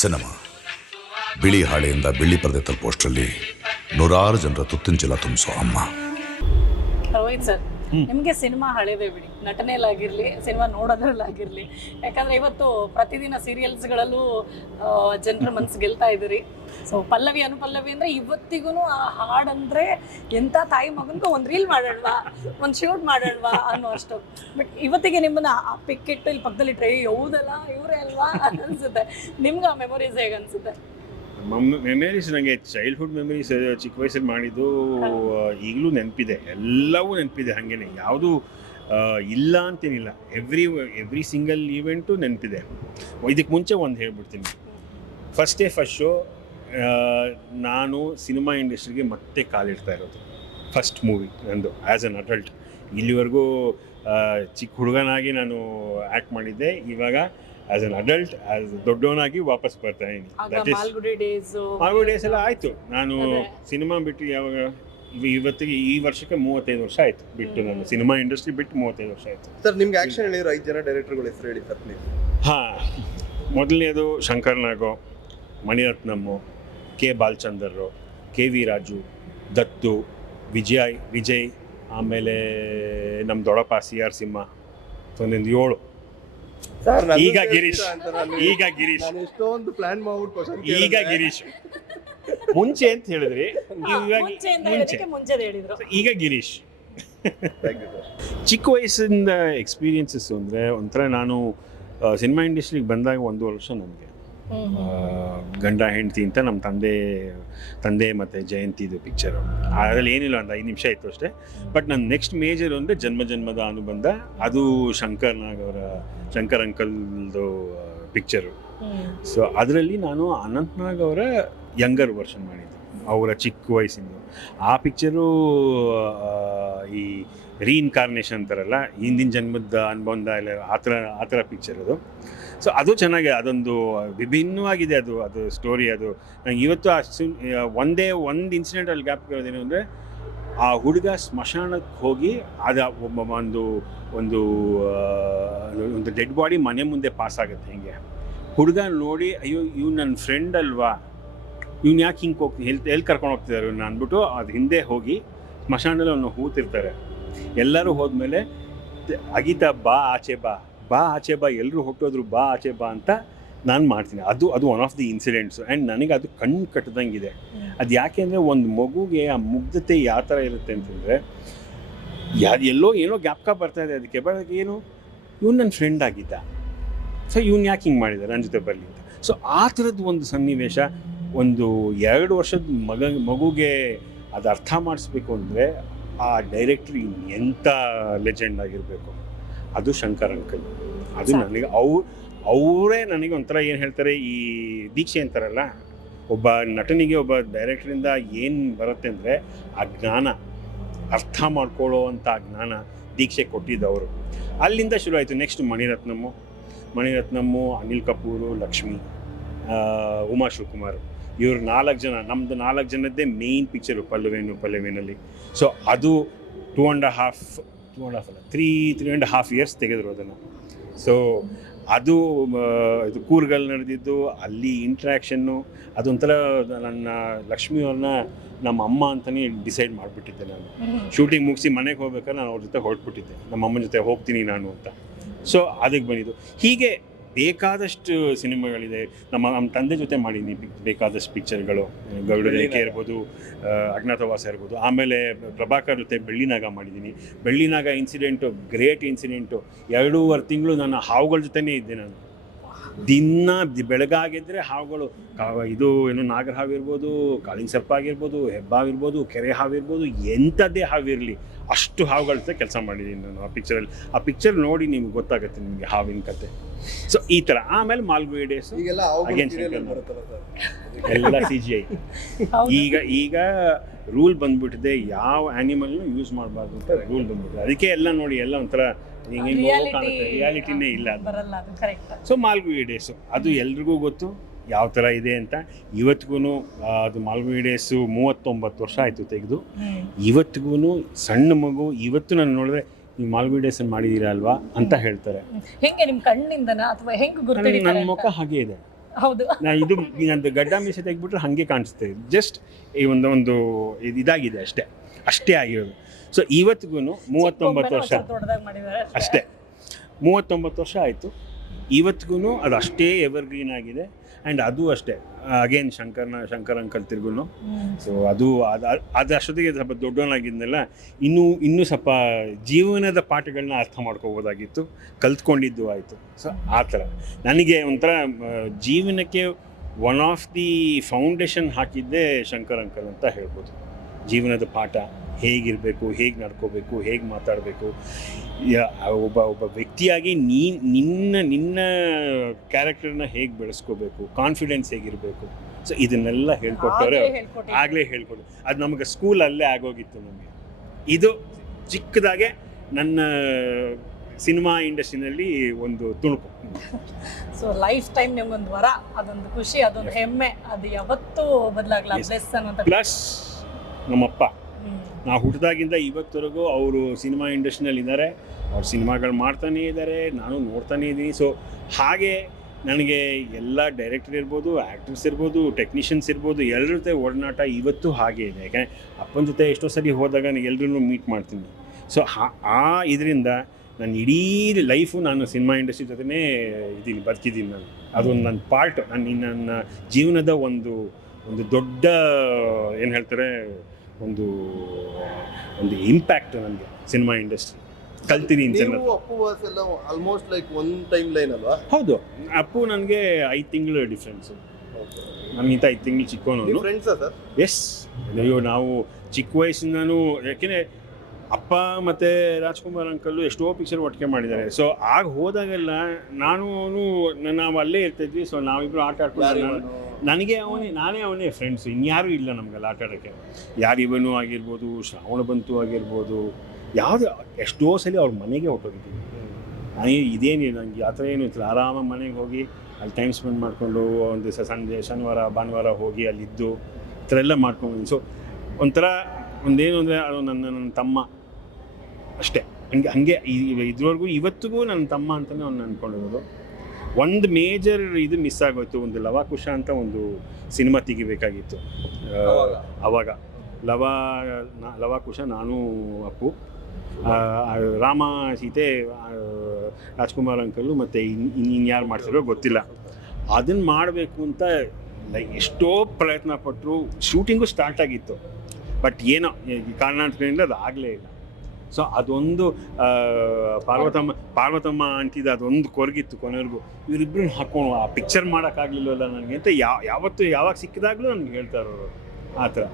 Cinema ಬಿಳಿ ಹಾಳೆಯಿಂದ ಬೆಳ್ಳಿ ಪರದೆ ತಲುಪೋಷ್ಟರಲ್ಲಿ ನೂರಾರು ಜನರ ತುತ್ತಿನ ಚೀಲ ತುಂಬಿಸೋ ಅಮ್ಮ. ರೋಹಿತ್ ಸರ್, ನಿಮಗೆ ಸಿನಿಮಾ ಹಳೇದೇ ಬಿಡಿ, ನಟನೆಯಲ್ಲಾಗಿರಲಿ ಸಿನಿಮಾ ನೋಡೋದ್ರಲ್ಲಾಗಿರಲಿ, ಯಾಕಂದರೆ ಇವತ್ತು ಪ್ರತಿದಿನ ಸೀರಿಯಲ್ಸ್ಗಳಲ್ಲೂ ಜನರ ಮನಸ್ಸು ಗೆಲ್ತಾ ಇದ್ದೀರಿ. ಸೊ ಪಲ್ಲವಿ ಅನುಪಲ್ಲವಿ ಅಂದರೆ ಇವತ್ತಿಗೂ ಆ ಹಾಡಂದರೆ ಎಂಥ ತಾಯಿ ಮಗನಿಗೂ ಒಂದು ರೀಲ್ ಮಾಡೋಣವಾ, ಒಂದು ಶೂಟ್ ಮಾಡೋಣವಾ ಅನ್ನೋ ಅಷ್ಟು. ಬಟ್ ಇವತ್ತಿಗೆ ನಿಮ್ಮನ್ನ ಆ ಪಿಕ್ಕಿಟ್ಟು ಇಲ್ಲಿ ಪಕ್ಕದಲ್ಲಿಟ್ಟರೆ ಯಾವುದಲ್ಲ ಇವರೇ ಅಲ್ವಾ ಅನಿಸುತ್ತೆ. ನಿಮ್ಗೆ ಆ ಮೆಮೊರೀಸ್ ಹೇಗೆ ಅನಿಸುತ್ತೆ? ಮೆಮರೀಸ್ ನನಗೆ ಚೈಲ್ಡ್ಹುಡ್ ಮೆಮರೀಸ್ ಚಿಕ್ಕ ವಯಸ್ಸಲ್ಲಿ ಮಾಡಿದ್ದು ಈಗಲೂ ನೆನಪಿದೆ, ಎಲ್ಲವೂ ನೆನಪಿದೆ. ಹಾಗೇನೆ ಯಾವುದೂ ಇಲ್ಲ ಅಂತೇನಿಲ್ಲ, ಎವ್ರಿ ಸಿಂಗಲ್ ಈವೆಂಟು ನೆನಪಿದೆ. ಇದಕ್ಕೆ ಮುಂಚೆ ಒಂದು ಹೇಳ್ಬಿಡ್ತೀನಿ, ಫಸ್ಟ್ ಶೋ ನಾನು ಸಿನಿಮಾ ಇಂಡಸ್ಟ್ರಿಗೆ ಮತ್ತೆ ಕಾಲಿಡ್ತಾ ಇರೋದು. ಫಸ್ಟ್ ಮೂವಿ ನಂದು ಆ್ಯಸ್ ಅನ್ ಅಡಲ್ಟ್. ಇಲ್ಲಿವರೆಗೂ ಚಿಕ್ಕ ಹುಡುಗನಾಗಿ ನಾನು ಆ್ಯಕ್ಟ್ ಮಾಡಿದ್ದೆ, ಇವಾಗ ಆಸ್ ಅನ್ ಅಡಲ್ಟ್ ದೊಡ್ಡವನಾಗಿ ವಾಪಸ್ ಬರ್ತಾ ಇದ್ದೀನಿ. ಮಾಲ್ಗುಡಿ ಡೇಸ್ ಎಲ್ಲ ಆಯಿತು. ನಾನು ಸಿನಿಮಾ ಬಿಟ್ಟು ಯಾವಾಗ ಇವತ್ತಿಗೆ ಈ ವರ್ಷಕ್ಕೆ 35 ವರ್ಷ ಆಯಿತು ಬಿಟ್ಟು, ನಾನು ಸಿನಿಮಾ ಇಂಡಸ್ಟ್ರಿ ಬಿಟ್ಟು 35 ವರ್ಷ ಆಯಿತು. ಸರ್, ನಿಮ್ಗೆ ಆ್ಯಕ್ಷನ್ ಹೇಳಿರೋ 5 ಜನ ಡೈರೆಕ್ಟರ್ಗಳ ಹೆಸರು ಹೇಳಿ ಸರ್ ಪ್ಲೀಸ್. ಹಾಂ, ಮೊದಲನೇದು Shankar Nag, Maniratnam, K Balachander, K V Raju, Dattu, Vijay, ಆಮೇಲೆ ನಮ್ಮ ದೊಡ್ಡಪ್ಪ CR ಸಿಂಹ, ಒಂದೊಂದು 7. ಈಗ ಗಿರೀಶ್ ಎಷ್ಟೊಂದು ಪ್ಲಾನ್ ಮಾಡ್ಬಿಟ್ಟು ಈಗ ಗಿರೀಶ್ ಮುಂಚೆ ಅಂತ ಹೇಳಿದ್ರಿ, ಈಗ ಗಿರೀಶ್. ಚಿಕ್ಕ ವಯಸ್ಸಿಂದ ಎಕ್ಸ್ಪೀರಿಯನ್ಸಸ್ ಅಂದರೆ ಒಂಥರ ನಾನು ಸಿನಿಮಾ ಇಂಡಸ್ಟ್ರಿಗೆ ಬಂದಾಗ 1 ವರ್ಷ ನನಗೆ ಗಂಡ ಹೆಂಡತಿ ಅಂತ ನಮ್ಮ ತಂದೆ ಮತ್ತು ಜಯಂತಿದು ಪಿಕ್ಚರು. ಅದರಲ್ಲಿ ಏನಿಲ್ಲ, ಒಂದು 5 ನಿಮಿಷ ಇತ್ತು ಅಷ್ಟೇ. ಬಟ್ ನನ್ನ ನೆಕ್ಸ್ಟ್ ಮೇಜರ್ ಅಂದರೆ ಜನ್ಮದ ಅನುಬಂಧ. ಅದು ಶಂಕರ್ ಅಂಕಲ್ದು ಪಿಕ್ಚರು. ಸೊ ಅದರಲ್ಲಿ ನಾನು ಅನಂತ್ನಾಗ್ ಅವರ ಯಂಗರ್ ವರ್ಷನ್ ಮಾಡಿದ್ದೆ, ಅವರ ಚಿಕ್ಕ ವಯಸ್ಸಿಂದ. ಆ ಪಿಕ್ಚರು ಈ ರೀಇನ್ಕಾರ್ನೇಷನ್ ಅಂತಾರಲ್ಲ, ಹಿಂದಿನ ಜನ್ಮದ ಅನುಬಂಧ ಇಲ್ಲ, ಆ ಥರ ಪಿಕ್ಚರ್ ಅದು. ಸೊ ಅದು ಚೆನ್ನಾಗಿದೆ, ಅದೊಂದು ವಿಭಿನ್ನವಾಗಿದೆ ಅದು ಸ್ಟೋರಿ. ಅದು ನಂಗೆ ಇವತ್ತು ಒಂದು ಇನ್ಸಿಡೆಂಟಲ್ಲಿ ಗ್ಯಾಪ್ ಇರೋದೇನು ಅಂದರೆ, ಆ ಹುಡುಗ ಸ್ಮಶಾನಕ್ಕೆ ಹೋಗಿ ಒಂದು ಡೆಡ್ ಬಾಡಿ ಮನೆ ಮುಂದೆ ಪಾಸ್ ಆಗುತ್ತೆ. ಹಿಂಗೆ ಹುಡುಗ ನೋಡಿ, ಅಯ್ಯೋ ಇವ್ನು ನನ್ನ ಫ್ರೆಂಡ್ ಅಲ್ವಾ, ಇವ್ನು ಯಾಕೆ ಹಿಂಗೆ ಎಲ್ಲಿ ಕರ್ಕೊಂಡು ಹೋಗ್ತಿದ್ದಾರೆ ಇವ್ನ ಅಂದ್ಬಿಟ್ಟು ಅದು ಹಿಂದೆ ಹೋಗಿ ಸ್ಮಶಾನದಲ್ಲಿ ಅವನು ಹೂತಿರ್ತಾರೆ. ಎಲ್ಲರೂ ಹೋದ್ಮೇಲೆ ಅಗಿತಾ ಬಾ ಆಚೆ ಬಾ, ಎಲ್ಲರೂ ಹೊಟ್ಟೋದ್ರು ಬಾ ಆಚೆ ಬಾ ಅಂತ ನಾನು ಮಾಡ್ತೀನಿ. ಅದು one of the incidents. And ನನಗೆ ಅದು ಕಣ್ಣು ಕಟ್ಟದಂಗಿದೆ. ಅದು ಯಾಕೆ ಅಂದರೆ, ಒಂದು ಮಗುಗೆ ಆ ಮುಗ್ಧತೆ ಯಾವ ಥರ ಇರುತ್ತೆ ಅಂತಂದರೆ, ಏನೋ ಜ್ಞಾಪಕ ಬರ್ತಾಯಿದೆ ಅದಕ್ಕೆ, ಬಟ್ ಏನು ಇವ್ನು ನನ್ನ ಫ್ರೆಂಡ್ ಆಗಿದ್ದ, ಸೊ ಇವ್ನು ಯಾಕೆ ಹಿಂಗೆ ಮಾಡಿದ ನನ್ನ ಜೊತೆ ಬರಲಿ ಅಂತ. ಸೊ ಆ ಥರದ್ದು ಒಂದು ಸನ್ನಿವೇಶ ಒಂದು 2 ವರ್ಷದ ಮಗುಗೆ ಅದು ಅರ್ಥ ಮಾಡಿಸ್ಬೇಕು ಅಂದರೆ, ಆ ಡೈರೆಕ್ಟ್ರ್ ಎಂಥ ಲೆಜೆಂಡ್ ಆಗಿರಬೇಕು. ಅದು ಶಂಕರ್ ಅಂಕಲ್. ಅದು ನನಗೆ ಅವರೇ ನನಗೆ ಒಂಥರ ಏನು ಹೇಳ್ತಾರೆ, ಈ ದೀಕ್ಷೆ ಅಂತಾರಲ್ಲ, ಒಬ್ಬ ನಟನಿಗೆ ಒಬ್ಬ ಡೈರೆಕ್ಟ್ರಿಂದ ಏನು ಬರುತ್ತೆ ಅಂದರೆ ಆ ಜ್ಞಾನ, ಅರ್ಥ ಮಾಡ್ಕೊಳ್ಳೋ ಅಂಥ ಜ್ಞಾನ ದೀಕ್ಷೆ ಕೊಟ್ಟಿದ್ದವರು. ಅಲ್ಲಿಂದ ಶುರು ಆಯಿತು. ನೆಕ್ಸ್ಟ್ ಮಣಿರತ್ನಮ್ಮು, ಅನಿಲ್ ಕಪೂರು, ಲಕ್ಷ್ಮಿ, ಉಮಾ ಶಿವಕುಮಾರ್, ಇವರು 4 ಜನ. ನಮ್ಮದು 4 ಜನದ್ದೇ ಮೇಯ್ನ್ ಪಿಕ್ಚರು ಪಲ್ಲವೇನಲ್ಲಿ. ಸೊ ಅದು 3.5 ಇಯರ್ಸ್ ತೆಗೆದ್ರು ಅದನ್ನು. ಸೊ ಅದು ಇದು ಕೂರ್ಗಲ್ ನಡೆದಿದ್ದು, ಅಲ್ಲಿ ಇಂಟ್ರ್ಯಾಕ್ಷನ್ನು, ಅದೊಂಥರ ನನ್ನ ಲಕ್ಷ್ಮಿಯವ್ರನ್ನ ನಮ್ಮ ಅಮ್ಮ ಅಂತಲೇ ಡಿಸೈಡ್ ಮಾಡಿಬಿಟ್ಟಿದ್ದೆ ನಾನು. ಶೂಟಿಂಗ್ ಮುಗಿಸಿ ಮನೆಗೆ ಹೋಗ್ಬೇಕಾದ್ರೆ ನಾನು ಅವ್ರ ಜೊತೆ ಹೊರಟ್ಬಿಟ್ಟಿದ್ದೆ, ನಮ್ಮ ಅಮ್ಮನ ಜೊತೆ ಹೋಗ್ತೀನಿ ನಾನು ಅಂತ. ಸೊ ಅದಕ್ಕೆ ಬಂದಿದ್ದು. ಹೀಗೆ ಬೇಕಾದಷ್ಟು ಸಿನಿಮಾಗಳಿದೆ. ನಮ್ಮ ತಂದೆ ಜೊತೆ ಮಾಡಿದ್ದೀನಿ ಬೇಕಾದಷ್ಟು ಪಿಕ್ಚರ್ಗಳು. ಗರುಡರೇಖೆ ಇರ್ಬೋದು, ಅಜ್ಞಾತವಾಸ ಇರ್ಬೋದು. ಆಮೇಲೆ ಪ್ರಭಾಕರ್ ಜೊತೆ ಬೆಳ್ಳಿನಾಗ ಮಾಡಿದ್ದೀನಿ. ಬೆಳ್ಳಿನಾಗ ಇನ್ಸಿಡೆಂಟು ಗ್ರೇಟ್ ಇನ್ಸಿಡೆಂಟು. 2.5 ತಿಂಗಳು ನಾನು ಹಾವುಗಳ ಜೊತೆನೇ ಇದ್ದೆ. ನಾನು ದಿನ ಬೆಳಗಾಗಿದ್ದರೆ ಹಾವುಗಳು, ಇದು ಏನು ನಾಗರ ಹಾವಿರ್ಬೋದು, ಕಾಳಿಂಗ್ ಸರ್ಪ ಆಗಿರ್ಬೋದು, ಹೆಬ್ಬಾವಿರ್ಬೋದು, ಕೆರೆ ಹಾವಿರ್ಬೋದು, ಎಂಥದ್ದೇ ಹಾವಿರಲಿ ಅಷ್ಟು ಹಾವುಗಳ ಜೊತೆ ಕೆಲಸ ಮಾಡಿದ್ದೀನಿ ನಾನು ಆ ಪಿಕ್ಚರಲ್ಲಿ. ಆ ಪಿಕ್ಚರ್ ನೋಡಿ ನಿಮ್ಗೆ ಗೊತ್ತಾಗುತ್ತೆ ನಿಮಗೆ ಹಾವಿನ ಕತೆ. ಸೊ ಈ ಥರ. ಆಮೇಲೆ ಮಾಲ್ಗುಡಿ ಡೇಸ್ ಎಲ್ಲ CGI. ಈಗ ರೂಲ್ ಬಂದ್ಬಿಟ್ಟಿದೆ, ಯಾವ ಆ್ಯನಿಮಲ್ನು ಯೂಸ್ ಮಾಡಬಾರ್ದು ಅಂತ ರೂಲ್ ಬಂದ್ಬಿಟ್ಟಿದೆ. ಅದಕ್ಕೆ ಎಲ್ಲ ನೋಡಿ ಎಲ್ಲ ಒಂಥರ ಹಿಂಗೆ ಕಾಣುತ್ತೆ, ರಿಯಾಲಿಟಿನೇ ಇಲ್ಲ ಅದು. ಸೊ ಮಾಲ್ಗುಡಿ ಡೇಸು ಅದು ಎಲ್ರಿಗೂ ಗೊತ್ತು ಯಾವ ಥರ ಇದೆ ಅಂತ. ಇವತ್ತಿಗೂ ಅದು ಮಾಲ್ಗುಡಿ ಡೇಸು 39 ವರ್ಷ ಆಯಿತು ತೆಗೆದು. ಇವತ್ತಿಗೂ ಸಣ್ಣ ಮಗು ಇವತ್ತು ನಾನು ನೋಡಿದ್ರೆ ಈ ಮಾಲ್ಗುಡಿ ಡೇಸನ್ನು ಮಾಡಿದ್ದೀರಾ ಅಲ್ವಾ ಅಂತ ಹೇಳ್ತಾರೆ. ಹೆಂಗೆ ನಿಮ್ಮ ಕಣ್ಣಿಂದನಾ ಅಥವಾ ಹೆಂಗೆ ಗುರುತಿಡಿತಾರೆ? ನನ್ನ ಮುಖ ಹಾಗೆ ಇದೆ. ಹೌದು. ಇದು ನಂದು ಗಡ್ಡ ಮೀಸೆ ತೆಗೆದ್ಬಿಟ್ರೆ ಹಾಗೆ ಕಾಣಿಸುತ್ತೆ. ಜಸ್ಟ್ ಈ ಒಂದು ಇದಾಗಿದೆ ಅಷ್ಟೇ ಆಗಿರೋದು. ಸೊ ಇವತ್ತಿಗೂ 39 ವರ್ಷ ದೊಡ್ಡದಾಗಿ ಮಾಡಿದ್ದಾರೆ ಅಷ್ಟೇ. 39 ವರ್ಷ ಆಯಿತು. ಇವತ್ತಿಗೂ ಅದು ಅಷ್ಟೇ ಎವರ್ಗ್ರೀನ್ ಆಗಿದೆ. ಆ್ಯಂಡ್ ಅದು ಅಷ್ಟೇ ಅಗೇನ್ ಶಂಕರ್ ಅಂಕಲ್ ತಿರ್ಗು. ಸೊ ಅದು ಅಷ್ಟೊತ್ತಿಗೆ ಸ್ವಲ್ಪ ದೊಡ್ಡವನಾಗಿದ್ನೆಲ್ಲ ಇನ್ನೂ ಸ್ವಲ್ಪ ಜೀವನದ ಪಾಠಗಳನ್ನ ಅರ್ಥ ಮಾಡ್ಕೋಬೋದಾಗಿತ್ತು, ಕಲ್ತ್ಕೊಂಡಿದ್ದು ಆಯಿತು. ಸೊ ಆ ಥರ ನನಗೆ ಒಂಥರ ಜೀವನಕ್ಕೆ ಒನ್ ಆಫ್ ದಿ ಫೌಂಡೇಶನ್ ಹಾಕಿದ್ದೇ ಶಂಕರ್ ಅಂಕಲ್ ಅಂತ ಹೇಳ್ಬೋದು. ಜೀವನದ ಪಾಠ ಹೇಗಿರಬೇಕು, ಹೇಗೆ ನಡ್ಕೋಬೇಕು, ಹೇಗೆ ಮಾತಾಡಬೇಕು, ಒಬ್ಬ ವ್ಯಕ್ತಿಯಾಗಿ ನಿನ್ನ ಕ್ಯಾರೆಕ್ಟರ್ನ ಹೇಗೆ ಬೆಳೆಸ್ಕೋಬೇಕು, ಕಾನ್ಫಿಡೆನ್ಸ್ ಹೇಗಿರಬೇಕು. ಸೊ ಇದನ್ನೆಲ್ಲ ಹೇಳ್ಕೊಟ್ಟವ್ರೆ, ಆಗಲೇ ಹೇಳ್ಕೊಡು. ಅದು ನಮಗೆ ಸ್ಕೂಲಲ್ಲೇ ಆಗೋಗಿತ್ತು ನಮಗೆ. ಇದು ಚಿಕ್ಕದಾಗೆ ನನ್ನ ಸಿನಿಮಾ ಇಂಡಸ್ಟ್ರಿನಲ್ಲಿ ಒಂದು ತುಣುಕು. ಸೊ ಲೈಫ್ ಟೈಮ್ ನಿಮ್ಗೊಂದು ವರ, ಅದೊಂದು ಖುಷಿ, ಅದೊಂದು ಹೆಮ್ಮೆ, ಅದು ಯಾವತ್ತೂ ಬದಲಾಗಲ್ಲ. ಬ್ಲೆಸ್ ಅನ್ನೋಂಥ ಪ್ಲಸ್ ನಮ್ಮಪ್ಪ ನಾವು ಹುಟ್ಟಿದಾಗಿಂದ ಇವತ್ತವರೆಗೂ ಅವರು ಸಿನಿಮಾ ಇಂಡಸ್ಟ್ರಿನಲ್ಲಿ ಇದ್ದಾರೆ. ಅವ್ರು ಸಿನಿಮಾಗಳು ಮಾಡ್ತಾನೇ ಇದ್ದಾರೆ, ನಾನು ನೋಡ್ತಾನೇ ಇದ್ದೀನಿ. ಸೊ ಹಾಗೆ ನನಗೆ ಎಲ್ಲ ಡೈರೆಕ್ಟರ್ ಇರ್ಬೋದು, ಆ್ಯಕ್ಟರ್ಸ್ ಇರ್ಬೋದು, ಟೆಕ್ನಿಷಿಯನ್ಸ್ ಇರ್ಬೋದು, ಎಲ್ಲರ ಜೊತೆ ಒಡನಾಟ ಇವತ್ತು ಹಾಗೆ ಇದೆ. ಯಾಕಂದರೆ ಅಪ್ಪನ ಜೊತೆ ಎಷ್ಟೋ ಸರಿ ಹೋದಾಗ ನಾನು ಎಲ್ಲರೂ ಮೀಟ್ ಮಾಡ್ತೀನಿ. ಸೊ ಇದರಿಂದ ನಾನು ಇಡೀ ಲೈಫು ನಾನು ಸಿನಿಮಾ ಇಂಡಸ್ಟ್ರಿ ಜೊತೆನೇ ಬದುಕಿದ್ದೀನಿ. ನಾನು ಅದೊಂದು ನನ್ನ ಪಾರ್ಟ್, ನನ್ನ ಜೀವನದ ಒಂದು ದೊಡ್ಡ ಏನು ಹೇಳ್ತಾರೆ ಒಂದು ಇಂಪ್ಯಾಕ್ಟ್ ನನಗೆ ಸಿನಿಮಾ ಇಂಡಸ್ಟ್ರಿ. ಕಲ್ತೀನಿ almost like one time line ಅಲ್ವಾ? ಹೌದು. ಅಪ್ಪು ನನಗೆ 5 ತಿಂಗಳು ಡಿಫ್ರೆನ್ಸು. ನನಗಿಂತ 5 ತಿಂಗಳು ಚಿಕ್ಕವನು. ಫ್ರೆಂಡ್ಸಾ ಸರ್? ಎಸ್. ಅಯ್ಯೋ ನಾವು ಚಿಕ್ಕ ವಯಸ್ಸಿಂದನೂ, ಯಾಕೆಂದರೆ ಅಪ್ಪ ಮತ್ತು ರಾಜ್ಕುಮಾರ್ ಅಂಕಲ್ಲು ಎಷ್ಟೋ ಪಿಕ್ಚರ್ ಒಟ್ಟಿಗೆ ಮಾಡಿದ್ದಾರೆ. ಸೊ ಆಗ ಹೋದಾಗೆಲ್ಲ ನಾವು ಅಲ್ಲೇ ಇರ್ತಿದ್ವಿ. ಸೊ ನಾವಿಬ್ಬರು ಆಟ ಆಡ್ಕೊಂಡು ನಾನೇ ಅವನೇ ಫ್ರೆಂಡ್ಸು, ಇನ್ಯಾರೂ ಇಲ್ಲ ನಮ್ಗೆಲ್ಲ ಆಟ ಆಡೋಕ್ಕೆ. ಯಾರಿವನು ಆಗಿರ್ಬೋದು, ಶ್ರಾವಣ ಬಂತು ಆಗಿರ್ಬೋದು, ಯಾವುದು ಎಷ್ಟೋ ಸಲ ಅವ್ರ ಮನೆಗೆ ಹೊಟ್ಟೋಗಿದ್ದೀನಿ. ಇದೇನಿಲ್ಲ ನನಗೆ ಆ ಥರ ಏನೂ ಇರ್ತಿಲ್ಲ. ಆರಾಮಾಗಿ ಮನೆಗೆ ಹೋಗಿ ಅಲ್ಲಿ ಟೈಮ್ ಸ್ಪೆಂಡ್ ಮಾಡಿಕೊಂಡು ಒಂದು ದಿವಸ ಸಂಜೆ ಶನಿವಾರ ಭಾನುವಾರ ಹೋಗಿ ಅಲ್ಲಿದ್ದು ಈ ಥರ ಎಲ್ಲ ಮಾಡ್ಕೊಂಡ್ಬಂದಿದ್ದೀನಿ. ಸೊ ಒಂಥರ ಒಂದೇನು ಅಂದರೆ ಅದು ನನ್ನ ತಮ್ಮ ಅಷ್ಟೇ. ಹಾಗೆ ಇದ್ರವರೆಗೂ ಇವತ್ತಿಗೂ ನನ್ನ ತಮ್ಮ ಅಂತಲೇ ಅವ್ನು ಅಂದ್ಕೊಂಡಿರೋದು. ಒಂದು ಮೇಜರ್ ಇದು ಮಿಸ್ ಆಗೋಯ್ತು. ಒಂದು ಲವಾಕುಶ ಅಂತ ಒಂದು ಸಿನಿಮಾ ತೆಗಿಬೇಕಾಗಿತ್ತು ಆವಾಗ. ಲವಾಕುಶ ನಾನು ಅಪ್ಪು, ರಾಮ ಸೀತೆ ರಾಜ್ಕುಮಾರ್ ಅಂಕಲ್ಲು ಮತ್ತು ಇನ್ಯಾರು ಮಾಡ್ತಿರೋ ಗೊತ್ತಿಲ್ಲ. ಅದನ್ನು ಮಾಡಬೇಕು ಅಂತ ಎಷ್ಟೋ ಪ್ರಯತ್ನ ಪಟ್ಟರು. ಶೂಟಿಂಗು ಸ್ಟಾರ್ಟ್ ಆಗಿತ್ತು, ಬಟ್ ಏನೋ ಕಾರಣಾಂತರದಿಂದ ಅದು ಆಗಲೇ ಇಲ್ಲ. ಸೊ ಅದೊಂದು ಪಾರ್ವತಮ್ಮ ಅಂತಿದ್ದು ಅದೊಂದು ಕೊರಗಿತ್ತು ಕೊನೆವರೆಗೂ. ಇವರಿಬ್ಬರನ್ನ ಹಾಕೊಂಡು ಆ ಪಿಕ್ಚರ್ ಮಾಡೋಕ್ಕಾಗಲಿಲ್ಲವಲ್ಲ ನನಗೆ ಅಂತ ಯಾವಾಗ ಸಿಕ್ಕಿದಾಗಲೂ ನನಗೆ ಹೇಳ್ತಾರೆ ಅವರು. ಆ ಥರ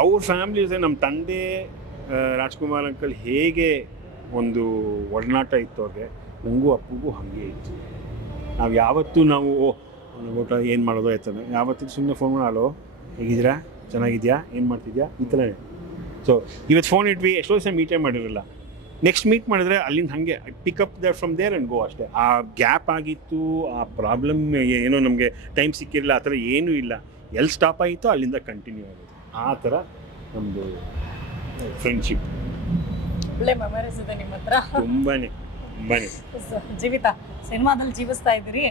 ಅವ್ರ ಫ್ಯಾಮ್ಲಿ ಜೊತೆ ನಮ್ಮ ತಂದೆ ರಾಜ್ಕುಮಾರ್ ಅಂಕಲ್ ಹೇಗೆ ಒಂದು ಒಡನಾಟ ಇತ್ತು ಅವ್ರಿಗೆ, ನನಗೂ ಅಪ್ಪಗೂ ಹಾಗೆ ಇತ್ತು. ನಾವು ಯಾವತ್ತೂ ಊಟ ಏನು ಮಾಡೋದು ಆಯ್ತದೆ, ಯಾವತ್ತಿಗೂ ಸುಮ್ಮನೆ ಫೋನ್ ಮಾಡೋ ಹೇಗಿದ್ದೀರಾ, ಚೆನ್ನಾಗಿದೆಯಾ, ಏನು ಮಾಡ್ತಿದ್ಯಾ, ಈ ಥರನೇ. ಸೊ ಇವತ್ತು ಫೋನ್ ಇಟ್ವಿ, ಎಷ್ಟೋ ದಿವಸ ಮೀಟೇ ಮಾಡಿರಲ್ಲ. ನೆಕ್ಸ್ಟ್ ಮೀಟ್ ಮಾಡಿದ್ರೆ ಅಲ್ಲಿಂದ ಹಾಗೆ pick up there from there and go ಅಷ್ಟೇ. ಆ ಗ್ಯಾಪ್ ಆಗಿತ್ತು, ಆ ಪ್ರಾಬ್ಲಮ್ ಏನೋ ನಮಗೆ ಟೈಮ್ ಸಿಕ್ಕಿರಲಿಲ್ಲ, ಆ ಥರ ಏನೂ ಇಲ್ಲ. ಎಲ್ಲಿ ಸ್ಟಾಪ್ ಆಗಿತ್ತೋ ಅಲ್ಲಿಂದ ಕಂಟಿನ್ಯೂ ಆಗೋದು. ಆ ಥರ ನಮ್ಮದು ಫ್ರೆಂಡ್ಶಿಪ್. ಒಳ್ಳೆ ಮೆಮರೀಸ್ ಇದೆ ನಿಮ್ಮ ಹತ್ರ. ತುಂಬಾನೇ. ಜೀವಿತ ಸಿನಿಮಾದಲ್ಲಿ ಜೀವಿಸ್ತಾ ಇದ್ದೀರಿ,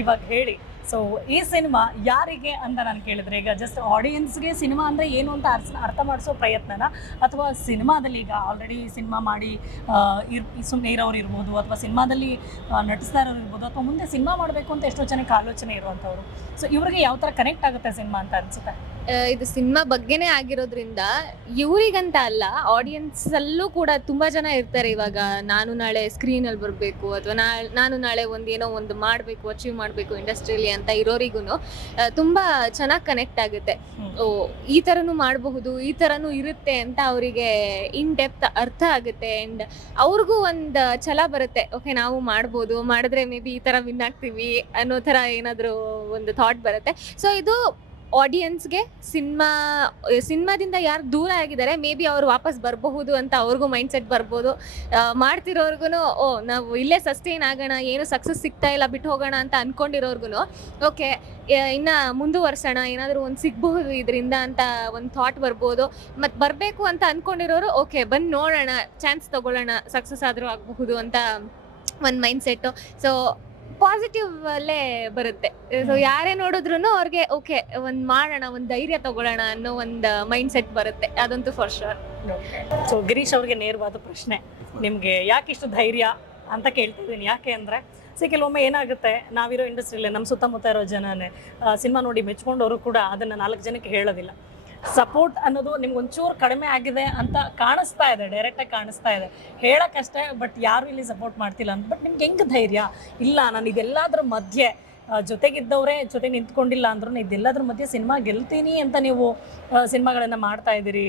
ಇವಾಗ ಹೇಳಿ. ಸೊ ಈ ಸಿನಿಮಾ ಯಾರಿಗೆ ಅಂತ ನಾನು ಕೇಳಿದ್ರೆ, ಈಗ ಜಸ್ಟ್ ಆಡಿಯನ್ಸ್ಗೆ ಸಿನಿಮಾ ಅಂದರೆ ಏನು ಅಂತ ಅರ್ಥ ಮಾಡಿಸೋ ಪ್ರಯತ್ನನ, ಅಥವಾ ಸಿನಿಮಾದಲ್ಲಿ ಈಗ ಆಲ್ರೆಡಿ ಸಿನಿಮಾ ಮಾಡಿ ಸುಮ್ಮನೆ ಇರೋರು ಇರ್ಬೋದು, ಅಥವಾ ಸಿನಿಮಾದಲ್ಲಿ ನಟಿಸ್ತಾ ಇರೋರು ಇರ್ಬೋದು, ಅಥವಾ ಮುಂದೆ ಸಿನಿಮಾ ಮಾಡಬೇಕು ಅಂತ ಎಷ್ಟೋ ಜನಕ್ಕೆ ಆಲೋಚನೆ ಇರುವಂಥವ್ರು. ಸೊ ಇವ್ರಿಗೆ ಯಾವ ಥರ ಕನೆಕ್ಟ್ ಆಗುತ್ತೆ ಸಿನಿಮಾ ಅಂತ ಅನ್ಸುತ್ತೆ? ಇದು ಸಿನಿಮಾ ಬಗ್ಗೆನೇ ಆಗಿರೋದ್ರಿಂದ ಇವರಿಗಂತ ಅಲ್ಲ, ಆಡಿಯನ್ಸ್ ಅಲ್ಲೂ ಕೂಡ ತುಂಬಾ ಜನ ಇರ್ತಾರೆ. ಇವಾಗ ನಾನು ನಾಳೆ ಸ್ಕ್ರೀನ್ ಅಲ್ಲಿ ಬರಬೇಕು, ಅಥವಾ ನಾನು ನಾಳೆ ಏನೋ ಒಂದು ಮಾಡಬೇಕು, ಅಚೀವ್ ಮಾಡಬೇಕು ಇಂಡಸ್ಟ್ರಿಯಲ್ಲಿ ಅಂತ ಇರೋರಿಗೂ ತುಂಬಾ ಚೆನ್ನಾಗಿ ಕನೆಕ್ಟ್ ಆಗುತ್ತೆ. ಈ ತರನು ಮಾಡಬಹುದು, ಈ ತರನು ಇರುತ್ತೆ ಅಂತ ಅವರಿಗೆ ಇನ್ ಡೆಪ್ತ್ ಅರ್ಥ ಆಗುತ್ತೆ. ಅಂಡ್ ಅವ್ರಿಗೂ ಒಂದು ಛಲ ಬರುತ್ತೆ, ಓಕೆ ನಾವು ಮಾಡ್ಬೋದು, ಮಾಡಿದ್ರೆ ಮೇ ಬಿ ಈ ತರ ವಿನ್ ಆಗ್ತೀವಿ ಅನ್ನೋ ತರ ಏನಾದ್ರು ಒಂದು ಥಾಟ್ ಬರುತ್ತೆ. ಸೊ ಇದು ಆಡಿಯನ್ಸ್ಗೆ ಸಿನಿಮಾದಿಂದ ಯಾರು ದೂರ ಆಗಿದ್ದಾರೆ, ಮೇ ಬಿ ಅವ್ರು ವಾಪಸ್ ಬರಬಹುದು ಅಂತ ಅವ್ರಿಗೂ ಮೈಂಡ್ ಸೆಟ್ ಬರ್ಬೋದು. ಮಾಡ್ತಿರೋರ್ಗು ನಾವು ಇಲ್ಲೇ ಸಸ್ಟೈನ್ ಆಗೋಣ, ಏನು ಸಕ್ಸಸ್ ಸಿಗ್ತಾ ಇಲ್ಲ, ಬಿಟ್ಟು ಹೋಗೋಣ ಅಂತ ಅನ್ಕೊಂಡಿರೋರ್ಗು ಓಕೆ ಇನ್ನು ಮುಂದುವರ್ಸೋಣ, ಏನಾದರೂ ಒಂದು ಸಿಗಬಹುದು ಇದರಿಂದ ಅಂತ ಒಂದು ಥಾಟ್ ಬರ್ಬೋದು. ಮತ್ತು ಬರಬೇಕು ಅಂತ ಅಂದ್ಕೊಂಡಿರೋರು ಓಕೆ ಬಂದು ನೋಡೋಣ, ಚಾನ್ಸ್ ತೊಗೊಳ್ಳೋಣ, ಸಕ್ಸಸ್ ಆದರೂ ಆಗಬಹುದು ಅಂತ ಒಂದು ಮೈಂಡ್ ಸೆಟ್ಟು. ಸೊ ಪಾಸಿಟಿವ್ ಅಲ್ಲೇ ಬರುತ್ತೆ. ಸೊ ಯಾರೇ ನೋಡಿದ್ರು ಅವ್ರಿಗೆ ಓಕೆ ಒಂದ್ ಮಾಡೋಣ, ಒಂದ್ ಧೈರ್ಯ ತಗೊಳ್ಳೋಣ ಅನ್ನೋ ಒಂದ್ ಮೈಂಡ್ ಸೆಟ್ ಬರುತ್ತೆ, ಅದಂತೂ ಫಾರ್ ಶೋರ್. ಸೊ ಗಿರೀಶ್ ಅವ್ರಿಗೆ ನೇರವಾದ ಪ್ರಶ್ನೆ, ನಿಮ್ಗೆ ಯಾಕೆ ಇಷ್ಟು ಧೈರ್ಯ ಅಂತ ಕೇಳ್ತಾ ಇದ್ದೀನಿ. ಯಾಕೆ ಅಂದ್ರೆ ಕೆಲವೊಮ್ಮೆ ಏನಾಗುತ್ತೆ, ನಾವಿರೋ ಇಂಡಸ್ಟ್ರಿಯಲ್ಲೇ ನಮ್ಮ ಸುತ್ತಮುತ್ತ ಇರೋ ಜನನೇ ಸಿನಿಮಾ ನೋಡಿ ಮೆಚ್ಕೊಂಡವರು ಕೂಡ ಅದನ್ನ 4 ಜನಕ್ಕೆ ಹೇಳೋದಿಲ್ಲ. ಸಪೋರ್ಟ್ ಅನ್ನೋದು ನಿಮ್ಗೆ ಒಂಚೂರು ಕಡಿಮೆ ಆಗಿದೆ ಅಂತ ಕಾಣಿಸ್ತಾ ಇದೆ, ಡೈರೆಕ್ಟಾಗಿ ಕಾಣಿಸ್ತಾ ಇದೆ, ಹೇಳಕ್ಕಷ್ಟೇ, ಬಟ್ ಯಾರು ಇಲ್ಲಿ ಸಪೋರ್ಟ್ ಮಾಡ್ತಿಲ್ಲ ಅಂತ. ಬಟ್ ನಿಮ್ಗೆ ಹೆಂಗೆ ಧೈರ್ಯ? ಇಲ್ಲ ನಾನು ಇದೆಲ್ಲದ್ರ ಮಧ್ಯೆ ಜೊತೆಗಿದ್ದವರೇ ಜೊತೆ ನಿಂತ್ಕೊಂಡಿಲ್ಲ ಅಂದ್ರೂ ಇದೆಲ್ಲದ್ರ ಮಧ್ಯೆ ಸಿನಿಮಾ ಗೆಲ್ತೀನಿ ಅಂತ ನೀವು ಸಿನಿಮಾಗಳನ್ನು ಮಾಡ್ತಾ ಇದ್ದೀರಿ,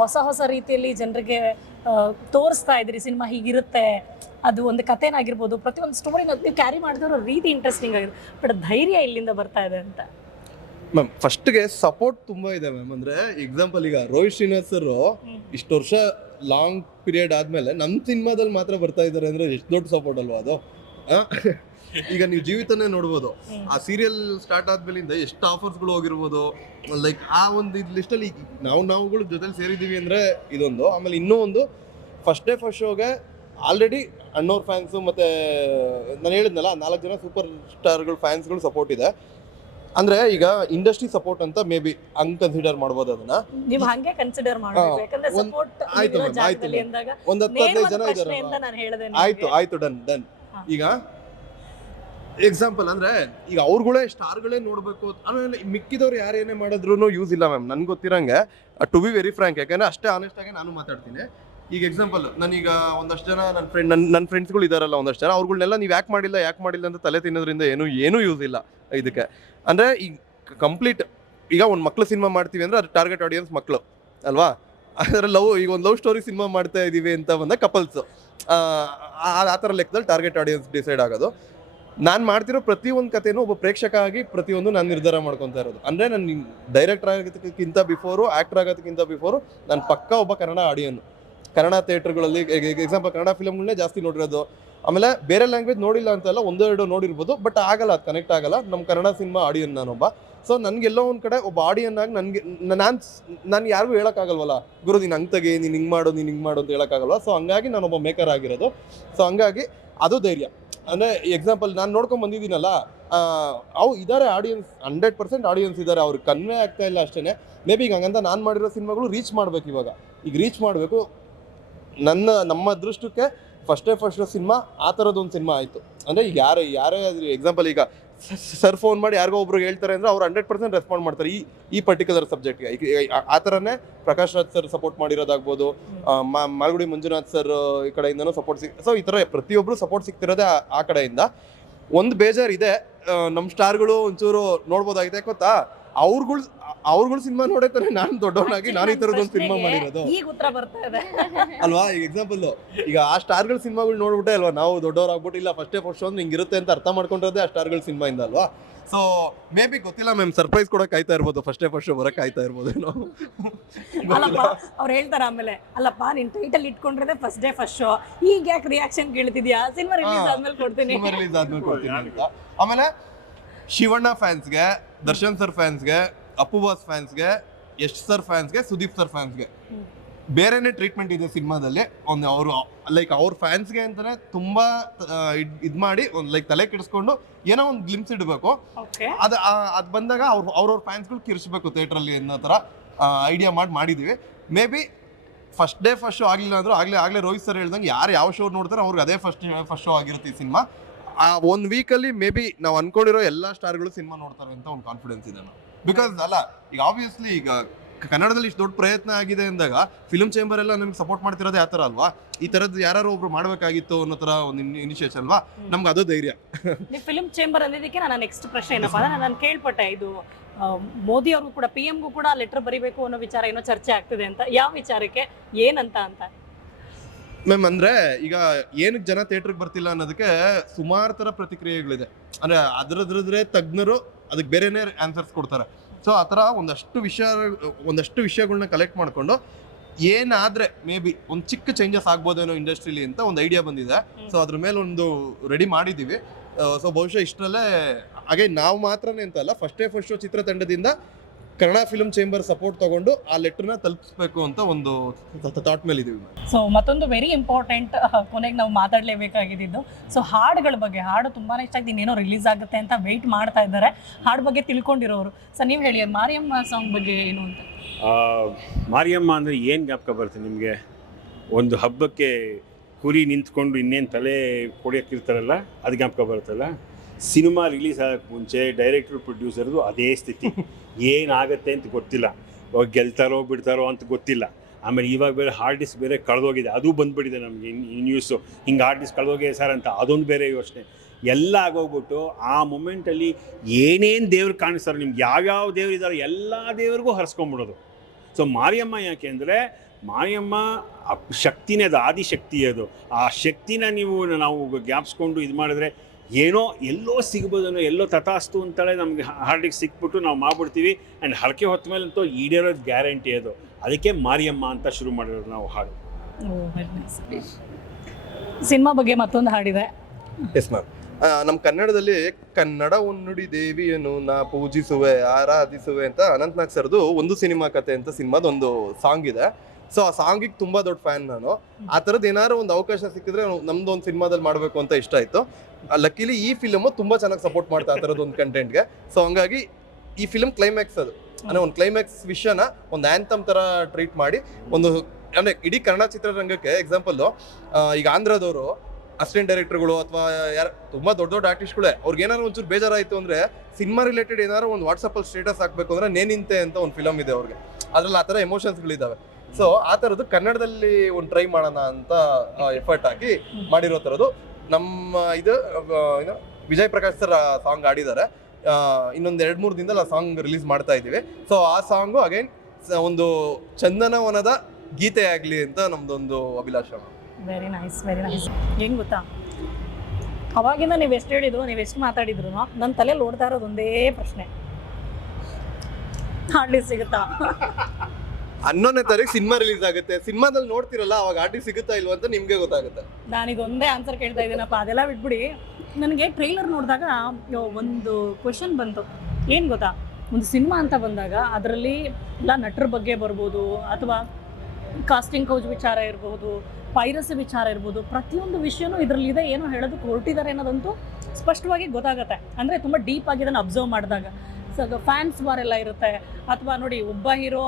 ಹೊಸ ಹೊಸ ರೀತಿಯಲ್ಲಿ ಜನರಿಗೆ ತೋರಿಸ್ತಾ ಇದ್ದೀರಿ ಸಿನಿಮಾ ಹೀಗಿರುತ್ತೆ, ಅದು ಒಂದು ಕಥೆನಾಗಿರ್ಬೋದು, ಪ್ರತಿಯೊಂದು ಸ್ಟೋರಿನ ನೀವು ಕ್ಯಾರಿ ಮಾಡ್ತಿರೋ ರೀತಿ ಇಂಟ್ರೆಸ್ಟಿಂಗ್ ಆಗಿದೆ. ಬಟ್ ಧೈರ್ಯ ಇಲ್ಲಿಂದ ಬರ್ತಾ ಇದೆ ಅಂತ. ಮ್ಯಾಮ್ ಫಸ್ಟ್ಗೆ ಸಪೋರ್ಟ್ ತುಂಬಾ ಇದೆ ಮ್ಯಾಮ್. ಅಂದ್ರೆ ಎಕ್ಸಾಂಪಲ್ ಈಗ ರೋಹಿತ್ ಶ್ರೀನಿವಾಸ್ ಸರ್ ಇಷ್ಟು ವರ್ಷ ಲಾಂಗ್ ಪೀರಿಯಡ್ ಆದ್ಮೇಲೆ ನಮ್ಮ ಸಿನಿಮಾದಲ್ಲಿ ಮಾತ್ರ ಬರ್ತಾ ಇದ್ದಾರೆ ಅಂದ್ರೆ ಎಷ್ಟು ದೊಡ್ಡ ಸಪೋರ್ಟ್ ಅಲ್ವಾ ಅದು. ಈಗ ನೀವು ಜೀವಿತನೇ ನೋಡ್ಬೋದು, ಆ ಸೀರಿಯಲ್ ಸ್ಟಾರ್ಟ್ ಆದ್ಮೇಲಿಂದ ಎಷ್ಟು ಆಫರ್ಸ್ಗಳು ಹೋಗಿರ್ಬೋದು. ಲೈಕ್ ಆ ಒಂದು ಲಿಸ್ಟಲ್ಲಿ ನಾವುಗಳು ಜೊತೆಲಿ ಸೇರಿದ್ದೀವಿ ಅಂದ್ರೆ ಇದೊಂದು. ಆಮೇಲೆ ಇನ್ನೂ ಒಂದು ಫಸ್ಟ್ ಡೇ ಫಸ್ಟ್ ಶೋಗೆ ಆಲ್ರೆಡಿ ಅಣ್ಣವ್ರ ಫ್ಯಾನ್ಸು ಮತ್ತೆ ನಾನು ಹೇಳಿದ್ನಲ್ಲ 4 ಜನ ಸೂಪರ್ ಸ್ಟಾರ್ಗಳು ಫ್ಯಾನ್ಸ್ಗಳು ಸಪೋರ್ಟ್ ಇದೆ. ಅಂದ್ರೆ ಈಗ ಇಂಡಸ್ಟ್ರಿ ಸಪೋರ್ಟ್ ಅಂತ ಮೇ ಬಿ ಹಂಗ್ ಕನ್ಸಿಡರ್ ಮಾಡ್ಬೋದು ಅದನ್ನ. ನೀವು ಹಂಗೆ ಕನ್ಸಿಡರ್ ಮಾಡಬೇಕು, ಯಾಕಂದ್ರೆ ಸಪೋರ್ಟ್ ಜಾಗದಲ್ಲಿ ಎಂದಾಗ ಒಂದ್ 10-15 ಜನ ಇದ್ದಾರೆ. ನಾನು ಹೇಳಿದೆ ಆಯ್ತು ಡನ್. ಈಗ ಎಕ್ಸಾಂಪಲ್ ಅಂದ್ರೆ ಈಗ ಅವ್ರುಗಳೇ ಸ್ಟಾರ್ಗಳೇ ನೋಡ್ಬೇಕು, ಆಮೇಲೆ ಮಿಕ್ಕಿದವ್ರು ಯಾರೇನೇ ಮಾಡಿದ್ರು ಯೂಸ್ ಇಲ್ಲ ಮ್ಯಾಮ್. ನನ್ಗೆ ಗೊತ್ತಿರಂಗೆ ಟು ಬಿ ವೆರಿ ಫ್ರಾಂಕ್, ಯಾಕಂದ್ರೆ ಅಷ್ಟೇ ಆನೆಸ್ಟ್ ಆಗಿ ನಾನು ಮಾತಾಡ್ತೀನಿ. ಈಗ ಎಕ್ಸಾಂಪಲ್ ನಾನೀಗ ಒಂದಷ್ಟು ಜನ ನನ್ನ ಫ್ರೆಂಡ್ಸ್ಗಳು ಇದಾರಲ್ಲ, ಒಂದಷ್ಟು ಜನ ಅವ್ರುಗಳನ್ನೆಲ್ಲ ನೀವು ಯಾಕೆ ಮಾಡಿಲ್ಲ ಅಂತ ತಲೆ ತಿನ್ನೋದ್ರಿಂದ ಏನೂ ಯೂಸ್ ಇಲ್ಲ ಇದಕ್ಕೆ. ಅಂದ್ರೆ ಈಗ ಕಂಪ್ಲೀಟ್ ಈಗ ಒಂದು ಮಕ್ಳು ಸಿನಿಮಾ ಮಾಡ್ತೀವಿ ಅಂದ್ರೆ ಅದು ಟಾರ್ಗೆಟ್ ಆಡಿಯನ್ಸ್ ಮಕ್ಕಳು ಅಲ್ವಾ. ಅದರ ಈಗ ಒಂದು ಲವ್ ಸ್ಟೋರಿ ಸಿನಿಮಾ ಮಾಡ್ತಾ ಇದೀವಿ ಅಂತ ಬಂದ ಕಪಲ್ಸ್, ಆ ಥರ ಲೆಕ್ಕದಲ್ಲಿ ಟಾರ್ಗೆಟ್ ಆಡಿಯನ್ಸ್ ಡಿಸೈಡ್ ಆಗೋದು. ನಾನು ಮಾಡ್ತಿರೋ ಪ್ರತಿಯೊಂದು ಕಥೆನೂ ಒಬ್ಬ ಪ್ರೇಕ್ಷಕ ಆಗಿ ಪ್ರತಿಯೊಂದು ನಾನು ನಿರ್ಧಾರ ಮಾಡ್ಕೊತಾ ಇರೋದು. ಅಂದರೆ ನಾನು ಡೈರೆಕ್ಟರ್ ಆಗೋದಕ್ಕಿಂತ ಬಿಫೋರು, ಆ್ಯಕ್ಟರ್ ಆಗೋದಕ್ಕಿಂತ ಬಿಫೋರು ನಾನು ಪಕ್ಕ ಒಬ್ಬ ಕನ್ನಡ ಆಡಿಯನ್. ಕನ್ನಡ ಥಿಯೇಟ್ರ್ಗಳಲ್ಲಿ ಎಕ್ಸಾಂಪಲ್ ಕನ್ನಡ ಫಿಲಮ್ಗಳನ್ನೇ ಜಾಸ್ತಿ ನೋಡಿರೋದು. ಆಮೇಲೆ ಬೇರೆ ಲ್ಯಾಂಗ್ವೇಜ್ ನೋಡಿಲ್ಲ ಅಂತೆಲ್ಲ 1-2 ನೋಡಿರ್ಬೋದು, ಬಟ್ ಆಗಲ್ಲ, ಅದು ಕನೆಕ್ಟ್ ಆಗಲ್ಲ. ನಮ್ಮ ಕನ್ನಡ ಸಿನಿಮಾ ಆಡಿಯನ್ ನಾನೊಬ್ಬ. ಸೊ ನನಗೆಲ್ಲೋ ಒಂದು ಕಡೆ ಒಬ್ಬ ಆಡಿಯನ್ ಆಗಿ ನನಗೆ ನಾನು ಯಾರಿಗೂ ಹೇಳೋಕ್ಕಾಗಲ್ವಲ್ಲ, ಗುರು ನೀನು ಹಂಗೆ ತೆಗಿ, ನೀನು ಹಿಂಗೆ ಮಾಡು ಅಂತ ಹೇಳೋಕ್ಕಾಗಲ್ವ. ಸೊ ಹಂಗಾಗಿ ನಾನೊಬ್ಬ ಮೇಕರ್ ಆಗಿರೋದು. ಸೊ ಹಂಗಾಗಿ ಅದು ಧೈರ್ಯ. ಅಂದರೆ ಎಕ್ಸಾಂಪಲ್ ನಾನು ನೋಡ್ಕೊಂಡು ಬಂದಿದ್ದೀನಲ್ಲ, ಅವು ಇದ್ದಾರೆ ಆಡಿಯನ್ಸ್, 100% ಆಡಿಯನ್ಸ್ ಇದ್ದಾರೆ, ಅವ್ರಿಗೆ ಕನ್ವೆ ಆಗ್ತಾ ಇಲ್ಲ ಅಷ್ಟೇ. ಮೇ ಬಿ ಈಗ ಹಂಗಂತ ನಾನು ಮಾಡಿರೋ ಸಿನಿಮಾಗಳು ರೀಚ್ ಮಾಡಬೇಕು. ಈಗ ರೀಚ್ ಮಾಡಬೇಕು. ನಮ್ಮ ಅದೃಷ್ಟಕ್ಕೆ ಫಸ್ಟ್ ಶೋ ಸಿನಿಮಾ ಆ ಥರದ್ದೊಂದು ಸಿನಿಮಾ ಆಯಿತು. ಅಂದರೆ ಈಗ ಯಾರೇ ಎಕ್ಸಾಂಪಲ್ ಈಗ ಸರ್ ಫೋನ್ ಮಾಡಿ ಯಾರಿಗೋ ಒಬ್ರಿಗೆ ಹೇಳ್ತಾರೆ ಅಂದರೆ ಅವ್ರು 100% ರೆಸ್ಪಾಂಡ್ ಮಾಡ್ತಾರೆ ಈ ಪರ್ಟಿಕ್ಯುಲರ್ ಸಬ್ಜೆಕ್ಟ್ಗೆ. ಈಗ ಆ ಥರನೇ ಪ್ರಕಾಶ್ ರಾಜ್ ಸರ್ ಸಪೋರ್ಟ್ ಮಾಡಿರೋದಾಗ್ಬೋದು, ಮಾಲ್ಗುಡಿ ಮಂಜುನಾಥ್ ಸರ್ ಈ ಕಡೆಯಿಂದನೂ ಸಪೋರ್ಟ್ ಸೊ ಈ ಥರ ಪ್ರತಿಯೊಬ್ಬರು ಸಪೋರ್ಟ್ ಸಿಗ್ತಿರೋದೇ ಆ ಕಡೆಯಿಂದ. ಒಂದು ಬೇಜಾರಿದೆ, ನಮ್ಮ ಸ್ಟಾರ್ಗಳು ಒಂಚೂರು ನೋಡ್ಬೋದಾಗಿದೆ. ಗೊತ್ತಾ, ಅವ್ರುಗಳು ಸಿನಿಮಾ ನೋಡೇತಾನೆ ನಾನು ದೊಡ್ಡವನಾಗಿ ನಾನು ಈ ಥರದೊಂದು ಸಿನಿಮಾ ಮಾಡಿರೋದು. ಈಗ ಉತ್ತರ ಬರ್ತಾ ಇದೆ ಅಲ್ವಾ. ಈಗ ಎಕ್ಸಾಂಪಲ್ ಈಗ ಆ ಸ್ಟಾರ್ಗಳ ಸಿನಿಮಾಗಳು ನೋಡ್ಬಿಟ್ಟೆ ಅಲ್ವಾ ನಾವು ದೊಡ್ಡವರಾಗ್ಬಿಟ್ಟು ಇಲ್ಲ ಫಸ್ಟ್ ಅಂದ್ರೆ ಹಿಂಗಿರುತ್ತೆ ಅಂತ ಅರ್ಥ ಮಾಡ್ಕೊಂಡಿರೋದೇ ಆ ಸ್ಟಾರ್ಗಳ ಸಿನಿಮಾಯಿಂದ ಅಲ್ವಾ. ಸೊ ಮೇ ಬಿ ಗೊತ್ತಿಲ್ಲ ಮ್ಯಾಮ್, ಸರ್ಪ್ರೈಸ್ ಕೊಡೋಕೆ ಕಾಯ್ತಾ ಇರ್ಬೋದು, ಫಸ್ಟ್ ಶೋ ಬರೋಕೆ ಕಾಯ್ತಾ ಇರ್ಬೋದು ಏನೋ. ಅಲ್ಲಪ್ಪ ಅವ್ರು ಹೇಳ್ತಾರೆ ಆಮೇಲೆ, ಅಲ್ಲಪ್ಪ ನೀನ್ ಟೈಟಲ್ ಇಟ್ಕೊಂಡ್ರೆ ಫಸ್ಟ್ ಶೋ, ಈಗ ಯಾಕೆ ರಿಯಾಕ್ಷನ್ ಕೇಳ್ತಿದ್ಯಾ, ಸಿನಿಮಾ ರಿಲೀಸ್ ಆದ್ಮೇಲೆ ಕೊಡ್ತೀನಿ ಅಂತ. ಆಮೇಲೆ ಶಿವಣ್ಣ ಫ್ಯಾನ್ಸ್ಗೆ, ದರ್ಶನ್ ಸರ್ ಫ್ಯಾನ್ಸ್ಗೆ, ಅಪ್ಪು ಬಾಸ್ ಫ್ಯಾನ್ಸ್ಗೆ, ಯಶ್ ಸರ್ ಫ್ಯಾನ್ಸ್ಗೆ, ಸುದೀಪ್ ಸರ್ ಫ್ಯಾನ್ಸ್ಗೆ ಬೇರೆನೇ ಟ್ರೀಟ್ಮೆಂಟ್ ಇದೆ ಸಿನಿಮಾದಲ್ಲಿ. ಒಂದು ಅವರು ಲೈಕ್ ಅವ್ರ ಫ್ಯಾನ್ಸ್ಗೆ ಅಂತಾನೆ ತುಂಬಾ ಇದು ಮಾಡಿ ಒಂದು ಲೈಕ್ ತಲೆ ಕೆಡಿಸ್ಕೊಂಡು ಏನೋ ಒಂದು ಗ್ಲಿಮ್ಸ್ ಇಡಬೇಕು. ಅದು ಬಂದಾಗ ಅವ್ರವ್ರ ಫ್ಯಾನ್ಸ್ಗಳು ಕಿರ್ಸ್ಬೇಕು ಥಿಯೇಟ್ರಲ್ಲಿ ಅನ್ನೋ ಥರ ಐಡಿಯಾ ಮಾಡಿದ್ದೀವಿ. ಮೇ ಬಿ ಫಸ್ಟ್ ಶೋ ಆಗಲಿಲ್ಲ ಅಂದ್ರೂ ಆಗಲೇ ರೋಹಿತ್ ಸರ್ ಹೇಳ್ದಂಗೆ ಯಾರು ಯಾವ ಶೋ ನೋಡ್ತಾರೆ ಅವ್ರಿಗೆ ಅದೇ ಫಸ್ಟ್ ಶೋ ಆಗಿರುತ್ತೆ ಈ ಸಿನಿಮಾ. ಆ 1 ವೀಕಲ್ಲಿ ಮೇ ಬಿ ನಾವು ಅನ್ಕೊಂಡಿರೋ ಎಲ್ಲ ಸ್ಟಾರ್ಗಳು ಸಿನಿಮಾ ನೋಡ್ತಾರೆ ಅಂತ ಒಂದು ಕಾನ್ಫಿಡೆನ್ಸ್ ಇದೆ ನಾವು. ಬಿಕಾಸ್ ಅಲ್ಲ, ಈಗ ಆಬ್ವಿಯಸ್ಲಿ ಈಗ ಕನ್ನಡದಲ್ಲಿ ಇಷ್ಟು ದೊಡ್ಡ ಪ್ರಯತ್ನ ಆಗಿದೆ ಅಂದಾಗ ಫಿಲ್ಮ್ ಚೇಂಬರ್ ಎಲ್ಲ ನಮ್ಗೆ ಸಪೋರ್ಟ್ ಮಾಡ್ತಿರೋದೇ ಆ ಥರ ಅಲ್ವಾ. ಈ ಥರದ್ದು ಯಾರು ಒಬ್ರು ಮಾಡಬೇಕಾಗಿತ್ತು ಅನ್ನೋ ಥರ ಒಂದು ಇನಿಷಿಯೇಷನ್ ಅಲ್ವಾ, ನಮ್ಗೆ ಅದು ಧೈರ್ಯ. ನೀವು ಫಿಲ್ಮ್ ಚೇಂಬರ್ ಅಂದಿದ್ದಕ್ಕೆ ನನ್ನ ನೆಕ್ಸ್ಟ್ ಪ್ರಶ್ನೆ ಏನಪ್ಪ ಅಂದ್ರೆ, ನಾನು ಕೇಳ್ಪಟ್ಟೆ ಇದು ಮೋದಿ ಅವ್ರಿಗೂ ಕೂಡ PM-ಗೂ ಕೂಡ ಲೆಟರ್ ಬರೀಬೇಕು ಅನ್ನೋ ವಿಚಾರ ಏನೋ ಚರ್ಚೆ ಆಗ್ತಿದೆ ಅಂತ. ಯಾವ ವಿಚಾರಕ್ಕೆ, ಏನಂತ ಅಂತ ಮ್ಯಾಮ್? ಅಂದರೆ ಈಗ ಏನಕ್ಕೆ ಜನ ಥಿಯೇಟ್ರಿಗೆ ಬರ್ತಿಲ್ಲ ಅನ್ನೋದಕ್ಕೆ ಸುಮಾರು ಥರ ಪ್ರತಿಕ್ರಿಯೆಗಳಿದೆ. ಅಂದರೆ ಅದ್ರದ್ರದ್ರೇ ತಜ್ಞರು ಅದಕ್ಕೆ ಬೇರೆನೇ ಆನ್ಸರ್ಸ್ ಕೊಡ್ತಾರೆ. ಸೊ ಆ ಥರ ಒಂದಷ್ಟು ವಿಷಯಗಳನ್ನ ಕಲೆಕ್ಟ್ ಮಾಡಿಕೊಂಡು ಏನಾದರೆ ಮೇ ಬಿ ಒಂದು ಚಿಕ್ಕ ಚೇಂಜಸ್ ಆಗ್ಬೋದೇನೋ ಇಂಡಸ್ಟ್ರಿಲಿ ಅಂತ ಒಂದು ಐಡಿಯಾ ಬಂದಿದೆ. ಸೊ ಅದ್ರ ಮೇಲೆ ಒಂದು ರೆಡಿ ಮಾಡಿದ್ದೀವಿ. ಸೊ ಬಹುಶಃ ಇಷ್ಟರಲ್ಲೇ ಹಾಗೆ ನಾವು ಮಾತ್ರನೇ ಅಂತಲ್ಲ, ಫಸ್ಟ್ ಶೋ ಚಿತ್ರತಂಡದಿಂದ ಕನ್ನಡ ಫಿಲ್ಮ್ ಚೇಂಬರ್ ಸಪೋರ್ಟ್ ತಗೊಂಡು ಆ ಲೆಟರ್ನ ತಲುಪಿಸ್ಬೇಕು ಅಂತ ಒಂದು ಥಾಟ್ ಮೇಲೆ ಇದೀವಿ. ಸೊ ಮತ್ತೊಂದು ವೆರಿ ಇಂಪಾರ್ಟೆಂಟ್ ಕೊನೆಗೆ ನಾವು ಮಾತಾಡಲೇಬೇಕಾಗಿದ್ದು, ಸೊ ಹಾಡುಗಳ ಬಗ್ಗೆ. ಹಾಡು ತುಂಬಾ ಇಷ್ಟ ಆಗಿದೆ, ಇನ್ನೇನೋ ರಿಲೀಸ್ ಆಗುತ್ತೆ ಅಂತ ವೆಯ್ಟ್ ಮಾಡ್ತಾ ಇದ್ದಾರೆ ಹಾಡು ಬಗ್ಗೆ ತಿಳ್ಕೊಂಡಿರೋರು. ಸೊ ನೀವು ಹೇಳಿ ಮಾರಿಯಮ್ಮ ಸಾಂಗ್ ಬಗ್ಗೆ ಏನು ಅಂತ. ಮಾರಿಯಮ್ಮ ಅಂದರೆ ಏನು ಜ್ಞಾಪಕ ಬರುತ್ತೆ ನಿಮಗೆ? ಒಂದು ಹಬ್ಬಕ್ಕೆ ಕುರಿ ನಿಂತ್ಕೊಂಡು ಇನ್ನೇನು ತಲೆ ಕೊಡಿಯೋಕ್ಕಿರ್ತಾರಲ್ಲ, ಅದು ಜ್ಞಾಪಕ ಬರುತ್ತಲ್ಲ. ಸಿನಿಮಾ ರಿಲೀಸ್ ಆಗೋಕ್ಕೆ ಮುಂಚೆ ಡೈರೆಕ್ಟ್ರು ಪ್ರೊಡ್ಯೂಸರ್ದು ಅದೇ ಸ್ಥಿತಿ. ಏನಾಗುತ್ತೆ ಅಂತ ಗೊತ್ತಿಲ್ಲ, ಗೆಲ್ತಾರೋ ಬಿಡ್ತಾರೋ ಅಂತ ಗೊತ್ತಿಲ್ಲ. ಆಮೇಲೆ ಇವಾಗ ಬೇರೆ ಹಾರ್ಡ್ ಡಿಸ್ಕ್ ಬೇರೆ ಕಳೆದೋಗಿದೆ, ಅದು ಬಂದುಬಿಟ್ಟಿದೆ ನಮಗೆ ನ್ಯೂಸು. ಹಿಂಗೆ ಹಾರ್ಡ್ ಡಿಸ್ಕ್ ಕಳೆದೋಗಿದೆ ಸರ್ ಅಂತ, ಅದೊಂದು ಬೇರೆ ಯೋಚನೆ. ಎಲ್ಲ ಆಗೋಗ್ಬಿಟ್ಟು ಆ ಮೊಮೆಂಟಲ್ಲಿ ಏನೇನು ದೇವ್ರು ಕಾಣಿಸ್ತಾರೆ, ನಿಮ್ಗೆ ಯಾವ್ಯಾವ ದೇವ್ರು ಇದ್ದಾರೆ ಎಲ್ಲ ದೇವ್ರಿಗೂ ಹರಿಸ್ಕೊಂಬಿಡೋದು. ಸೊ ಮಾರಿಯಮ್ಮ ಯಾಕೆ ಅಂದರೆ, ಮಾರಿಯಮ್ಮ ಶಕ್ತಿನೇ, ಅದು ಆದಿಶಕ್ತಿ. ಅದು ಆ ಶಕ್ತಿನ ನಾವು ಜ್ಞಾಪಿಸ್ಕೊಂಡು ಇದು ಮಾಡಿದ್ರೆ ಏನೋ ಎಲ್ಲೋ ಸಿಗ್ಬೋದನ್ನೋ, ಎಲ್ಲೋ ತಥಾಸ್ತು ಅಂತೇಳಿ ನಮಗೆ ಹಾರ್ಡಿಗೆ ಸಿಕ್ಬಿಟ್ಟು ನಾವು ಮಾಡ್ಬಿಡ್ತೀವಿ. ಆ್ಯಂಡ್ ಹರಕೆ ಹೊತ್ತ ಮೇಲಂತೂ ಈಡೇರೋದು ಗ್ಯಾರಂಟಿ ಅದು. ಅದಕ್ಕೆ ಮಾರಿಯಮ್ಮ ಅಂತ ಶುರು ಮಾಡಿರೋದು ನಾವು ಹಾಡು. ಸಿನಿಮಾ ಬಗ್ಗೆ ಮತ್ತೊಂದು ಹಾಡಿದೆ. Yes ma'am. ನಮ್ಮ ಕನ್ನಡದಲ್ಲಿ ಕನ್ನಡ ಉನ್ನುಡಿ ದೇವಿಯನ್ನು ನಾ ಪೂಜಿಸುವೆ ಆರಾಧಿಸುವೆ ಅಂತ ಅನಂತ್ನಾಗ್ ಸರ್ದು ಒಂದು ಸಿನಿಮಾ ಕತೆ ಅಂತ ಸಿನಿಮಾದ ಒಂದು ಸಾಂಗ್ ಇದೆ. ಸೊ ಆ ಸಾಂಗಿಗೆ ತುಂಬಾ ದೊಡ್ಡ ಫ್ಯಾನ್ ನಾನು. ಆ ಥರದ್ದು ಏನಾದ್ರು ಒಂದು ಅವಕಾಶ ಸಿಕ್ಕಿದ್ರೆ ನಮ್ದು ಒಂದು ಸಿನಿಮಾದಲ್ಲಿ ಮಾಡಬೇಕು ಅಂತ ಇಷ್ಟ ಆಯಿತು. ಲಕ್ಕಿಲಿ ಈ ಫಿಲಮು ತುಂಬಾ ಚೆನ್ನಾಗಿ ಸಪೋರ್ಟ್ ಮಾಡ್ತಾ ಆ ಥರದ್ದು ಒಂದು ಕಂಟೆಂಟ್ಗೆ. ಸೊ ಹಂಗಾಗಿ ಈ ಫಿಲಮ್ ಕ್ಲೈಮ್ಯಾಕ್ಸ್ ಅದು ಅಂದರೆ ಒಂದು ಕ್ಲೈಮ್ಯಾಕ್ಸ್ ವಿಷಯನ ಒಂದು ಆ್ಯಂಥಮ್ ಥರ ಟ್ರೀಟ್ ಮಾಡಿ ಒಂದು ಅಂದರೆ ಇಡೀ ಕನ್ನಡ ಚಿತ್ರರಂಗಕ್ಕೆ ಎಕ್ಸಾಂಪಲ್ಲು, ಈಗ ಆಂಧ್ರದವರು ಅಸಿಸ್ಟೆಂಟ್ ಡೈರೆಕ್ಟರ್ಗಳು ಅಥವಾ ಯಾರು ತುಂಬ ದೊಡ್ಡ ಆರ್ಟಿಸ್ಟ್ಗಳೇ, ಅವ್ರಿಗೆ ಏನಾದ್ರು ಒಂಚೂರು ಬೇಜಾರಾಯಿತು ಅಂದರೆ ಸಿನಿಮಾ ರಿಲೇಟೆಡ್ ಏನಾದ್ರು ಒಂದು ವಾಟ್ಸಪ್ಪಲ್ಲಿ ಸ್ಟೇಟಸ್ ಹಾಕಬೇಕು ಅಂದರೆ ನೇನಿಂತೆ ಅಂತ ಒಂದು ಫಿಲಮ್ ಇದೆ ಅವ್ರಿಗೆ. ಅದ್ರಲ್ಲಿ ಆ ಥರ ಎಮೋಷನ್ಸ್ಗಳಿದ್ದಾವೆ. ಸೊ ಆ ಥರದ್ದು ಕನ್ನಡದಲ್ಲಿ ಒಂದು ಟ್ರೈ ಮಾಡೋಣ ಅಂತ ಎಫರ್ಟ್ ಹಾಕಿ ಮಾಡಿರೋ ಥರದ್ದು. ನಮ್ಮ ಇದು ವಿಜಯ್ ಪ್ರಕಾಶ್ ಸರ್ ಸಾಂಗ್ ಆಡಿದ್ದಾರೆ. ಇನ್ನೊಂದು 2-3 ದಿನದಲ್ಲಿ ಆ ಸಾಂಗ್ ರಿಲೀಸ್ ಮಾಡ್ತಾ ಇದ್ದೀವಿ. ಸೊ ಆ ಸಾಂಗು ಅಗೈನ್ ಒಂದು ಚಂದನವನದ ಗೀತೆ ಆಗಲಿ ಅಂತ ನಮ್ದೊಂದು ಅಭಿಲಾಷ. Very nice, very nice. ಹೆಂಗೆ ಗೊತ್ತಾ, ಅವಾಗಿಂದ ನೀವು ಎಷ್ಟು ಹೇಳಿದ್ರು, ನೀವು ಎಷ್ಟು ಮಾತಾಡಿದ್ರು, ನನ್ನ ತಲೆಯಲ್ಲಿ ಓಡ್ತಾ ಇರೋದು ಒಂದೇ ಪ್ರಶ್ನೆ, ಹಾಡ್ಲಿ ಸಿಗುತ್ತಾ? 11ನೇ ತಾರೀಕು ಸಿನಿಮಾ ರಿಲೀಸ್ ಆಗುತ್ತೆ. ಸಿನಿಮಾದಲ್ಲಿ ನೋಡ್ತಿರಲ್ಲ, ಅವಾಗ ಆರ್ಟಿಸ್ಟ್ ಸಿಗುತ್ತಾ ಇಲ್ವಾ ಅಂತ ನಿಮ್ಗೆ ಗೊತ್ತಾಗುತ್ತೆ. ನಾನೀಗ ಒಂದೇ ಆನ್ಸರ್ ಕೇಳ್ತಾ ಇದ್ದೀನಪ್ಪ, ಅದೆಲ್ಲ ಬಿಟ್ಬಿಡಿ. ನನಗೆ ಟ್ರೈಲರ್ ನೋಡಿದಾಗ ಒಂದು ಕ್ವೆಶನ್ ಬಂತು. ಏನು ಗೊತ್ತಾ, ಒಂದು ಸಿನಿಮಾ ಅಂತ ಬಂದಾಗ ಅದರಲ್ಲಿ ಎಲ್ಲ ನಟರ ಬಗ್ಗೆ ಬರ್ಬೋದು, ಅಥವಾ ಕಾಸ್ಟಿಂಗ್ ಕೌಚ್ ವಿಚಾರ ಇರ್ಬೋದು, ಪೈರಸಿ ವಿಚಾರ ಇರ್ಬೋದು, ಪ್ರತಿಯೊಂದು ವಿಷಯನೂ ಇದರಲ್ಲಿದೆ. ಏನೋ ಹೇಳೋದಕ್ಕೆ ಹೊರಟಿದ್ದಾರೆ ಅನ್ನೋದಂತೂ ಸ್ಪಷ್ಟವಾಗಿ ಗೊತ್ತಾಗುತ್ತೆ. ಅಂದರೆ ತುಂಬ ಡೀಪ್ ಆಗಿ ಇದನ್ನು ಅಬ್ಸರ್ವ್ ಮಾಡಿದಾಗ. ಸೊ ಫ್ಯಾನ್ಸ್ ವಾರ್ ಎಲ್ಲ ಇರುತ್ತೆ, ಅಥವಾ ನೋಡಿ ಒಬ್ಬ ಹೀರೋ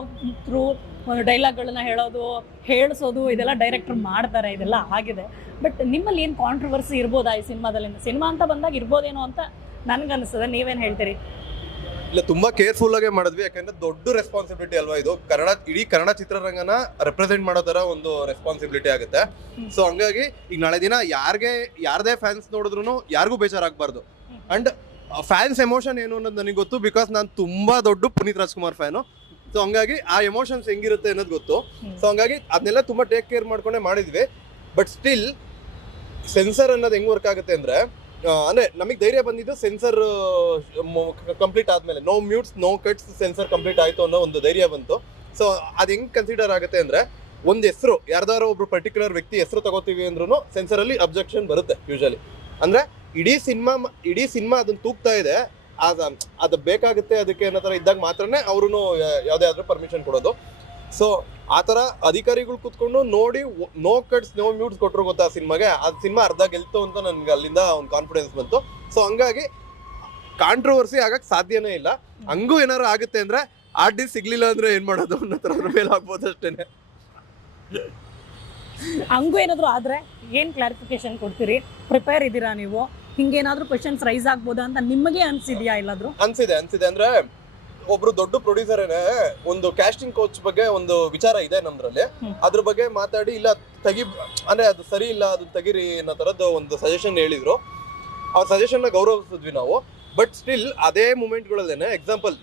ಥ್ರೂ ಒಂದು ಡೈಲಾಗ್ಗಳನ್ನ ಹೇಳಿಸೋದು ಇದೆಲ್ಲ ಡೈರೆಕ್ಟರ್ ಮಾಡ್ತಾರೆ, ಇದೆಲ್ಲ ಆಗಿದೆ. ಬಟ್ ನಿಮ್ಮಲ್ಲಿ ಏನು ಕಾಂಟ್ರವರ್ಸಿ ಇರ್ಬೋದಾ ಈ ಸಿನಿಮಾದಲ್ಲಿ? ಸಿನಿಮಾ ಅಂತ ಬಂದಾಗ ಇರ್ಬೋದೇನೋ ಅಂತ ನನಗನ್ನಿಸ್ತದೆ. ನೀವೇನು ಹೇಳ್ತೀರಿ? ಇಲ್ಲ, ತುಂಬಾ ಕೇರ್ಫುಲ್ ಆಗೇ ಮಾಡಿದ್ವಿ. ಯಾಕಂದ್ರೆ ದೊಡ್ಡ ರೆಸ್ಪಾನ್ಸಿಬಿಲಿಟಿ ಅಲ್ವಾ ಇದು. ಇಡೀ ಕನ್ನಡ ಚಿತ್ರರಂಗನ ರೆಪ್ರೆಸೆಂಟ್ ಮಾಡೋ ತರ ಒಂದು ರೆಸ್ಪಾನ್ಸಿಬಿಲಿಟಿ ಆಗುತ್ತೆ. ಸೊ ಹಂಗಾಗಿ ಈಗ ನಾಳೆ ದಿನ ಯಾರದೇ ಫ್ಯಾನ್ಸ್ ನೋಡಿದ್ರು ಯಾರಿಗೂ ಬೇಜಾರಾಗಬಾರ್ದು. ಅಂಡ್ ಫ್ಯಾನ್ಸ್ ಎಮೋಷನ್ ಏನು ಅನ್ನೋದು ನನಗೆ ಗೊತ್ತು, ಬಿಕಾಸ್ ನಾನು ತುಂಬಾ ದೊಡ್ಡ ಪುನೀತ್ ರಾಜ್ಕುಮಾರ್ ಫ್ಯಾನು. ಸೊ ಹಂಗಾಗಿ ಆ ಎಮೋಷನ್ಸ್ ಹೆಂಗಿರುತ್ತೆ ಅನ್ನೋದು ಗೊತ್ತು. ಸೊ ಹಂಗಾಗಿ ಅದನ್ನೆಲ್ಲ ತುಂಬಾ ಟೇಕ್ ಕೇರ್ ಮಾಡ್ಕೊಂಡೇ ಮಾಡಿದ್ವಿ. ಬಟ್ ಸ್ಟಿಲ್ ಸೆನ್ಸರ್ ಅನ್ನೋದು ಹೆಂಗ್ ವರ್ಕ್ ಆಗುತ್ತೆ ಅಂದ್ರೆ ನಮಗೆ ಧೈರ್ಯ ಬಂದಿದ್ದು ಸೆನ್ಸರ್ ಕಂಪ್ಲೀಟ್ ಆದ್ಮೇಲೆ, no mutes no cuts censor complete ಆಯ್ತು ಅನ್ನೋ ಒಂದು ಧೈರ್ಯ ಬಂತು. ಸೊ ಅದು ಹೆಂಗ್ ಕನ್ಸಿಡರ್ ಆಗುತ್ತೆ ಅಂದ್ರೆ, ಒಂದು ಹೆಸರು ಯಾರ್ದಾರೋ ಒಬ್ರು ಪರ್ಟಿಕ್ಯುಲರ್ ವ್ಯಕ್ತಿ ಹೆಸರು ತಗೋತೀವಿ ಅಂದ್ರೂ ಸೆನ್ಸರ್ ಅಲ್ಲಿ ಅಬ್ಜೆಕ್ಷನ್ ಬರುತ್ತೆ ಯೂಶಲಿ. ಅಂದ್ರೆ ಇಡೀ ಸಿನಿಮಾ ಅದನ್ನ ತೂಗ್ತಾ ಇದೆ, ಅದು ಬೇಕಾಗುತ್ತೆ ಅದಕ್ಕೆ ಅನ್ನೋ ಥರ ಇದ್ದಾಗ ಮಾತ್ರನೇ ಅವ್ರು ಯಾವುದೇ ಆದ್ರೂ ಪರ್ಮಿಷನ್ ಕೊಡೋದು. ಸೊ ಆ ಥರ ಅಧಿಕಾರಿಗಳು ಕೂತ್ಕೊಂಡು ನೋಡಿ ನೋ ಕಟ್ಸ್ ನೋ ಮ್ಯೂಟ್ಸ್ ಕೊಟ್ಟರು ಗೊತ್ತಾ ಸಿನಿಮಾಗೆ, ಅದು ಸಿನಿಮಾ ಅರ್ಧ ಗೆಲ್ತು ಅಂತ ನನ್ಗೆ ಅಲ್ಲಿಂದ ಒಂದು ಕಾನ್ಫಿಡೆನ್ಸ್ ಬಂತು. ಸೊ ಹಂಗಾಗಿ ಕಾಂಟ್ರವರ್ಸಿ ಆಗಕ್ಕೆ ಸಾಧ್ಯನೇ ಇಲ್ಲ. ಹಂಗೂ ಏನಾರು ಆಗುತ್ತೆ ಅಂದ್ರೆ ಆರ್ಟಿಸ್ಟ್ ಸಿಗ್ಲಿಲ್ಲ ಅಂದ್ರೆ ಏನ್ ಮಾಡೋದು ಅನ್ನೋ ಥರ ಮೇಲೆ ಆಗ್ಬೋದು ಅಷ್ಟೇನೆ. ಹಂಗೂ ಏನಾದರೂ ಆದರೆ ಏನು ಕ್ಲಾರಿಫಿಕೇಶನ್ ಕೊಡ್ತೀರಿ? ಪ್ರಿಪೇರ್ ಇದ್ದೀರಾ ನೀವು? ಹಿಂಗೇನಾದರೂ ಕ್ವೆಶನ್ಸ್ ರೈಸ್ ಆಗ್ಬೋದಾ ಅಂತ ನಿಮಗೆ ಅನ್ಸಿದ್ಯಾ? ಎಲ್ಲಾದರೂ ಅನ್ಸಿದೆ ಅಂದ್ರೆ ಒಬ್ರು ದೊಡ್ಡ ಪ್ರೊಡ್ಯೂಸರೇನೆ ಒಂದು ಕ್ಯಾಸ್ಟಿಂಗ್ ಕೋಚ್ ಬಗ್ಗೆ ಒಂದು ವಿಚಾರ ಇದೆ ನಮ್ದ್ರಲ್ಲಿ, ಅದ್ರ ಬಗ್ಗೆ ಮಾತಾಡಿ ಇಲ್ಲ ಅಂದ್ರೆ ಅದು ಸರಿ ಇಲ್ಲ ಅದು ತೆಗಿರಿ ಅನ್ನೋ ತರದ್ದು ಒಂದು ಸಜೆಷನ್ ಹೇಳಿದ್ರು. ಆ ಸಜೆಷನ್ ನ ಗೌರವಿಸಿದ್ವಿ ನಾವು. ಬಟ್ ಸ್ಟಿಲ್ ಅದೇ ಮೂಮೆಂಟ್ಗಳಲ್ಲೇನೆ, ಎಕ್ಸಾಂಪಲ್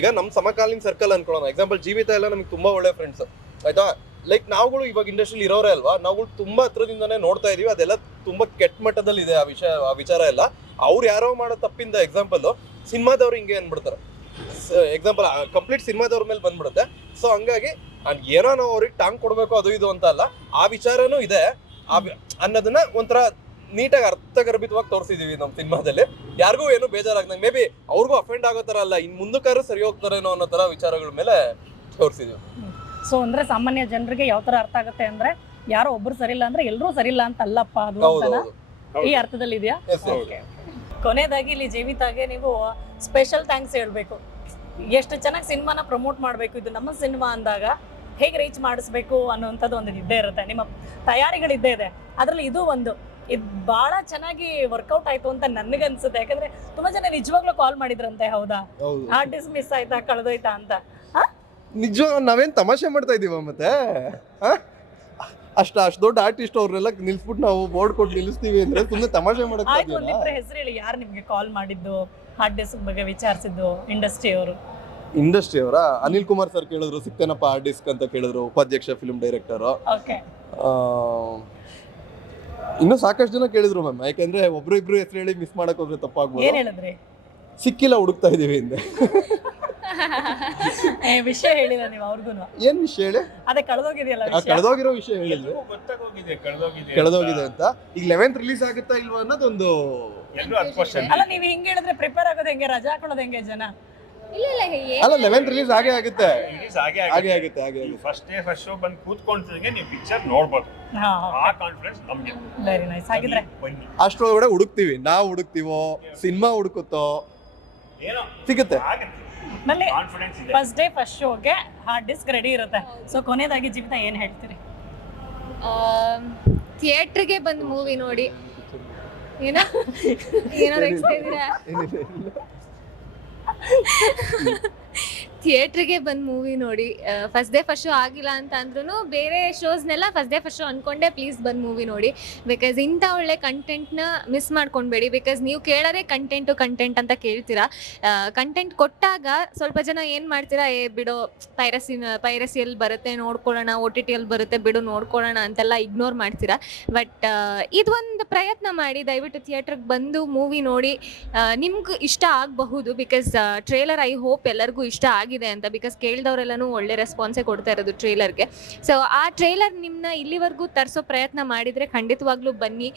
ಈಗ ನಮ್ ಸಮಕಾಲೀನ ಸರ್ಕಲ್ ಅನ್ಕೊಳ್ಳೋಣ, ಎಕ್ಸಾಂಪಲ್ ಜೀವಿತ ಎಲ್ಲ ನಮ್ಗೆ ತುಂಬಾ ಒಳ್ಳೆ ಫ್ರೆಂಡ್ಸ್ ಆಯ್ತಾ. ಲೈಕ್ ನಾವುಗಳು ಇವಾಗ ಇಂಡಸ್ಟ್ರಿಲಿ ಇರೋರೇ ಅಲ್ವಾ, ನಾವುಗಳು ತುಂಬಾ ಹತ್ರದಿಂದಾನೇ ನೋಡ್ತಾ ಇದೀವಿ. ಅದೆಲ್ಲ ತುಂಬಾ ಕೆಟ್ಟ ಮಟ್ಟದಲ್ಲಿ ಇದೆ ಆ ವಿಚಾರ ಎಲ್ಲ. ಅವ್ರು ಯಾರೋ ಮಾಡೋ ತಪ್ಪಿಂದ ಎಕ್ಸಾಂಪಲ್ ಸಿನಿಮಾದವ್ರು ಹಿಂಗೆ ಅನ್ಬಿಡ್ತಾರೆ, ಎಕ್ಸಾಂಪಲ್ ಕಂಪ್ಲೀಟ್ ಸಿನಿಮಾದವ್ರ ಮೇಲೆ ಬಂದ್ಬಿಡುತ್ತೆ. ಸೊ ಹಂಗಾಗಿ ಏನೋ ನಾವು ಅವ್ರಿಗೆ ಟಾಂಗ್ ಕೊಡ್ಬೇಕು ಅದು ಇದು ಅಂತ ಅಲ್ಲ, ಆ ವಿಚಾರನೂ ಇದೆ ಅನ್ನೋದನ್ನ ಒಂಥರ ನೀಟಾಗಿ ಅರ್ಥಗರ್ಭಿತವಾಗಿ ತೋರಿಸಿದೀವಿ ನಮ್ಮ ಸಿನಿಮಾದಲ್ಲಿ. ಯಾರಿಗೂ ಏನು ಬೇಜಾರಾಗ್ದಂಗೆ ಮೇ ಬಿ ಅವ್ರಿಗೂ ಅಫೆಂಡ್ ಆಗೋ ಥರ ಅಲ್ಲ, ಇನ್ನು ಮುಂದಕ್ಕಾದ್ರೂ ಸರಿ ಹೋಗ್ತಾರೇನೋ ಅನ್ನೋ ಥರ ವಿಚಾರಗಳ ಮೇಲೆ ತೋರಿಸಿದ್ವಿ. ಸೊ ಅಂದ್ರೆ ಸಾಮಾನ್ಯ ಜನರಿಗೆ ಯಾವ ತರ ಅರ್ಥ ಆಗುತ್ತೆ ಅಂದ್ರೆ ಯಾರೋ ಒಬ್ರು ಸರಿ ಇಲ್ಲ ಅಂದ್ರೆ ಎಲ್ಲರೂ ಸರಿ ಇಲ್ಲ ಅಂತ ಅಲ್ಲಪ್ಪ ಅದು ಅಂತನಾ? ಈ ಅರ್ಥದಲ್ಲಿ ಇದೆಯಾ? ಕೊನೆಯದಾಗಿ ಇಲ್ಲಿ ಜೀವಿತಾಗೆ ನೀವು ಸ್ಪೆಷಲ್ ಥ್ಯಾಂಕ್ಸ್ ಹೇಳ್ಬೇಕು. ಎಷ್ಟು ಚೆನ್ನಾಗಿ ಸಿನಿಮಾನ ಪ್ರಮೋಟ್ ಮಾಡಬೇಕು, ಇದು ನಮ್ಮ ಸಿನಿಮಾ ಅಂದಾಗ ಹೇಗೆ ರೀಚ್ ಮಾಡಿಸ್ಬೇಕು ಅನ್ನೋಂಥದ್ದು ಒಂದು ಇದ್ದೇ ಇರುತ್ತೆ, ನಿಮ್ಮ ತಯಾರಿಗಳಿದ್ದೇ ಇದೆ. ಅದರಲ್ಲಿ ಇದು ಭಾಳ ಚೆನ್ನಾಗಿ ವರ್ಕೌಟ್ ಆಯ್ತು ಅಂತ ನನಗನ್ಸುತ್ತೆ. ಯಾಕಂದ್ರೆ ತುಂಬಾ ಜನ ನಿಜವಾಗ್ಲೂ ಕಾಲ್ ಮಾಡಿದ್ರಂತೆ, ಹೌದಾ ಆರ್ಟಿಸ್ಟ್ ಮಿಸ್ ಆಯ್ತಾ ಕಳೆದೋಯ್ತಾ ಅಂತ. ನಿಜ ನಾವೇನ್ ತಮಾಷೆ ಮಾಡ್ತಾ ಇದೀವ ಮತ್ತೆ? ಅಷ್ಟು ದೊಡ್ಡ ಆರ್ಟಿಸ್ಟ್ ಅವ್ರನ್ನೆಲ್ಲ ನಿಲ್ಸ್ಬಿಟ್ಟು ನಾವು ಬೋರ್ಡ್ ಕೊಟ್ಟು ನಿಲ್ಲಿಸ್ತೀವಿ ಅಂದ್ರೆ ಸುಮ್ಮನೆ ತಮಾಷೆ ಮಾಡಕ್ಕೆ ಆಯ್ತು, ಒಂದಿಬ್ಬರ ಹೆಸರು ಹೇಳಿ, ಯಾರು ನಿಮ್ಗೆ ಕಾಲ್ ಮಾಡಿದ್ದು, ಹಾರ್ಡ್ ಡಿಸ್ಕ್ ಬಗ್ಗೆ ವಿಚಾರಿಸಿದ್ದು? ಇಂಡಸ್ಟ್ರಿ ಅವರ ಅನಿಲ್ ಕುಮಾರ್ ಸರ್ ಕೇಳಿದ್ರು, ಸಿಕ್ತೇನಪ್ಪ ಹಾರ್ಡ್ ಡಿಸ್ಕ್ ಅಂತ ಕೇಳಿದ್ರು, ಉಪಾಧ್ಯಕ್ಷ ಫಿಲ್ಮ್ ಡೈರೆಕ್ಟರ್. ಓಕೆ, ಇನ್ನೂ ಸಾಕಷ್ಟು ಜನ ಕೇಳಿದ್ರು ಮ್ಯಾಮ್. ಯಾಕಂದ್ರೆ ಒಬ್ರು ಹೆಸರು ಹೇಳಿ ಮಿಸ್ ಮಾಡಕ್ ಹೋದ್ರೆ ಏನ್ ತಪ್ಪಾಗ್ಬೋದು. ಹೇಳಿದ್ರಿ? ಸಿಕ್ಕಿಲ್ಲ, ಹುಡುಕ್ತಾ ಇದೀವಿ ಹಿಂದೆ. ವಿಷಯ ಹೇಳಿಲ್ಲ ನೀವು ಅವ್ರಿಗೂ? ಏನ್ ವಿಷಯ ಹೇಳಿ? ಅದೇ ಕಳೆದೋಗಿದೆಯಲ್ಲ ವಿಷಯ. ಕಳೆದೋಗಿರೋ ವಿಷಯ ಹೇಳಿದ್ವಿ, ಗೊತ್ತಾಗೋಗಿದೆ ಕಳೆದೋಗಿದೆ ಅಂತ. ಈಗ 11th ರಿಲೀಸ್ ಆಗುತ್ತಾ ಇಲ್ವಾ ಅನ್ನೋದೊಂದು. ಅಲ್ಲ, ನೀವು ಹಿಂಗೆ ಹೇಳಿದ್ರೆ ಪ್ರಿಪೇರ್ ಆಗೋದು ಹೆಂಗೆ, ರಜಾ ಹಾಕೊಳ್ಳೋದು ಹೆಂಗೆ ಜನ? ಅಲ್ಲ 11th ರಿಲೀಸ್ ಹಾಗೆ ಆಗುತ್ತೆ. ಫಸ್ಟ್ ಡೇ ಫಸ್ಟ್ ಶೋ ಬಂದು ಕೂತ್ಕೊಂಡ್ರೆ ನೀವು ಪಿಕ್ಚರ್ ನೋಡ್ಬೋದು. ಆ ಕಾನ್ಫಿಡೆನ್ಸ್ ನಮ್ಗೆ. Very nice. ಹಾಗಿದ್ರೆ ಅಷ್ಟೊಳಗಡೆ ಹುಡುಕ್ತಿವಿ, ನಾವು ಹುಡುಕ್ತಿವೋ, ಸಿನಿಮಾ ಹುಡುಕುತ್ತೋ, ಏನೋ ಸಿಗುತ್ತೆ. ನಲ್ಲಿ ಕಾನ್ಫಿಡೆನ್ಸ್ ಇದೆ. ಫಸ್ಟ್ ಡೇ ಫಸ್ಟ್ ಶೋಗೆ ಹಾರ್ಡ್ ಡಿಸ್ಕ್ ರೆಡಿ ಇರುತ್ತೆ. ಸೊ ಕೊನೆಯದಾಗಿ ಜೀವಿತ ಏನ್ ಹೇಳ್ತೀರಿ? ಥಿಯೇಟ್ರಿಗೆ ಬಂದು ಮೂವಿ ನೋಡಿ. ಏನೋ ರೆಕ್ಸ್ತಾ ಇದ್ದೀರಾ? ಥಿಯೇಟ್ರಿಗೆ ಬಂದು ಮೂವಿ ನೋಡಿ. ಫಸ್ಟ್ ಡೇ ಫಸ್ಟ್ ಶೋ ಆಗಿಲ್ಲ ಅಂತ ಅಂದ್ರೂ ಬೇರೆ ಶೋಸ್ನೆಲ್ಲ ಫಸ್ಟ್ ಡೇ ಫಸ್ಟ್ ಶೋ ಅಂದ್ಕೊಂಡೆ ಪ್ಲೀಸ್ ಬಂದು ಮೂವಿ ನೋಡಿ. ಬಿಕಾಸ್ ಇಂಥ ಒಳ್ಳೆ ಕಂಟೆಂಟ್ನ ಮಿಸ್ ಮಾಡ್ಕೊಳ್ಬೇಡಿ. ಬಿಕಾಸ್ ನೀವು ಕೇಳೋದೇ ಕಂಟೆಂಟ್ ಅಂತ ಕಂಟೆಂಟ್ ಕೊಟ್ಟಾಗ ಸ್ವಲ್ಪ ಜನ ಏನು ಮಾಡ್ತೀರಾ, ಬಿಡೋ ಪೈರಸಿಯಲ್ಲಿ ಬರುತ್ತೆ ನೋಡ್ಕೊಳ್ಳೋಣ, OTTಯಲ್ಲಿ ಬರುತ್ತೆ ಬಿಡು ನೋಡ್ಕೊಳ್ಳೋಣ ಅಂತೆಲ್ಲ ಇಗ್ನೋರ್ ಮಾಡ್ತೀರಾ. ಬಟ್ ಇದೊಂದು ಪ್ರಯತ್ನ ಮಾಡಿ, ದಯವಿಟ್ಟು ಥಿಯೇಟ್ರಿಗೆ ಬಂದು ಮೂವಿ ನೋಡಿ. ನಿಮ್ಗೆ ಇಷ್ಟ ಆಗಬಹುದು. ಬಿಕಾಸ್ ಟ್ರೇಲರ್ ಐ ಹೋಪ್ ಎಲ್ಲರಿಗೂ ಇಷ್ಟ ಆಗಿದೆ ಅಂತ. ಬಿಕಾಸ್ ಕೇಳಿದವರೆಲ್ಲನೂ ಒಳ್ಳೆ ರೆಸ್ಪಾನ್ಸೇ ಕೊಡ್ತಾ ಇರೋದು ಟ್ರೇಲರ್ಗೆ. ಸೊ ಆ ಟ್ರೇಲರ್ ನಿಮ್ಮನ್ನ ಇಲ್ಲಿವರೆಗೂ ತರಿಸೋ ಪ್ರಯತ್ನ ಮಾಡಿದರೆ ಖಂಡಿತವಾಗ್ಲೂ ಬನ್ನಿ.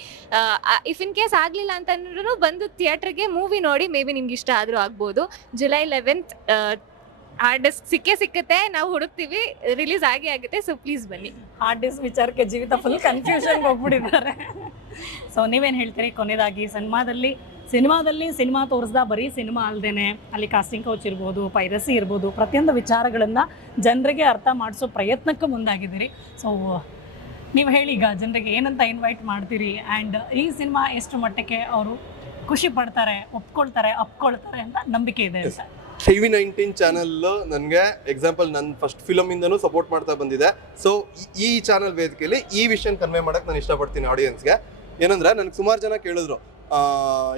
ಇಫ್ ಇನ್ ಕೇಸ್ ಆಗಲಿಲ್ಲ ಅಂತಂದ್ರೂ ಬಂದು ಥಿಯೇಟ್ರಿಗೆ ಮೂವಿ ನೋಡಿ, ಮೇ ಬಿ ನಿಮ್ಗೆ ಇಷ್ಟ ಆದರೂ ಆಗ್ಬೋದು. ಜುಲೈ 11th ಹಾರ್ಡ್ ಡಿಸ್ಕ್ ಸಿಕ್ಕುತ್ತೆ, ನಾವು ಹುಡುಕ್ತೀವಿ, ರಿಲೀಸ್ ಆಗುತ್ತೆ. ಸೊ ಪ್ಲೀಸ್ ಬನ್ನಿ. ಹಾರ್ಡ್ ಡಿಸ್ಕ್ ವಿಚಾರಕ್ಕೆ ಜೀವಿತ ಫುಲ್ ಕನ್ಫ್ಯೂಷನ್ಗೆ ಹೋಗ್ಬಿಟ್ಟಿದ್ದಾರೆ. ಸೊ ನೀವೇನು ಹೇಳ್ತೀರಿ ಕೊನೆಯದಾಗಿ? ಸಿನಿಮಾ ತೋರಿಸ್ದ ಬರೀ ಸಿನಿಮಾ ಅಲ್ಲದೇನೆ ಅಲ್ಲಿ ಕಾಸ್ಟಿಂಗ್ ಕೌಚ್ ಇರ್ಬೋದು, ಪೈರಸಿ ಇರ್ಬೋದು, ಪ್ರತಿಯೊಂದು ವಿಚಾರಗಳನ್ನು ಜನರಿಗೆ ಅರ್ಥ ಮಾಡಿಸೋ ಪ್ರಯತ್ನಕ್ಕೆ ಮುಂದಾಗಿದ್ದೀರಿ. ಸೊ ನೀವು ಹೇಳಿ, ಈಗ ಜನರಿಗೆ ಏನಂತ ಇನ್ವೈಟ್ ಮಾಡ್ತೀರಿ? ಆ್ಯಂಡ್ ಈ ಸಿನಿಮಾ ಎಷ್ಟು ಮಟ್ಟಕ್ಕೆ ಅವರು ಖುಷಿ ಪಡ್ತಾರೆ, ಒಪ್ಕೊಳ್ತಾರೆ ಅಂತ ನಂಬಿಕೆ ಇದೆ ಅಂತ? TV19 ಚಾನಲ್ ನನಗೆ ಎಕ್ಸಾಂಪಲ್ ನನ್ನ ಫಸ್ಟ್ ಫಿಲಮ್ ಇಂದನೂ ಸಪೋರ್ಟ್ ಮಾಡ್ತಾ ಬಂದಿದೆ. ಸೊ ಈ ಚಾನಲ್ ವೇದಿಕೆಯಲ್ಲಿ ಈ ವಿಷಯ ಕನ್ವೆ ಮಾಡಕ್ಕೆ ನಾನು ಇಷ್ಟಪಡ್ತೀನಿ ಆಡಿಯನ್ಸ್ಗೆ. ಏನಂದ್ರೆ ನನಗೆ ಸುಮಾರು ಜನ ಕೇಳಿದ್ರು,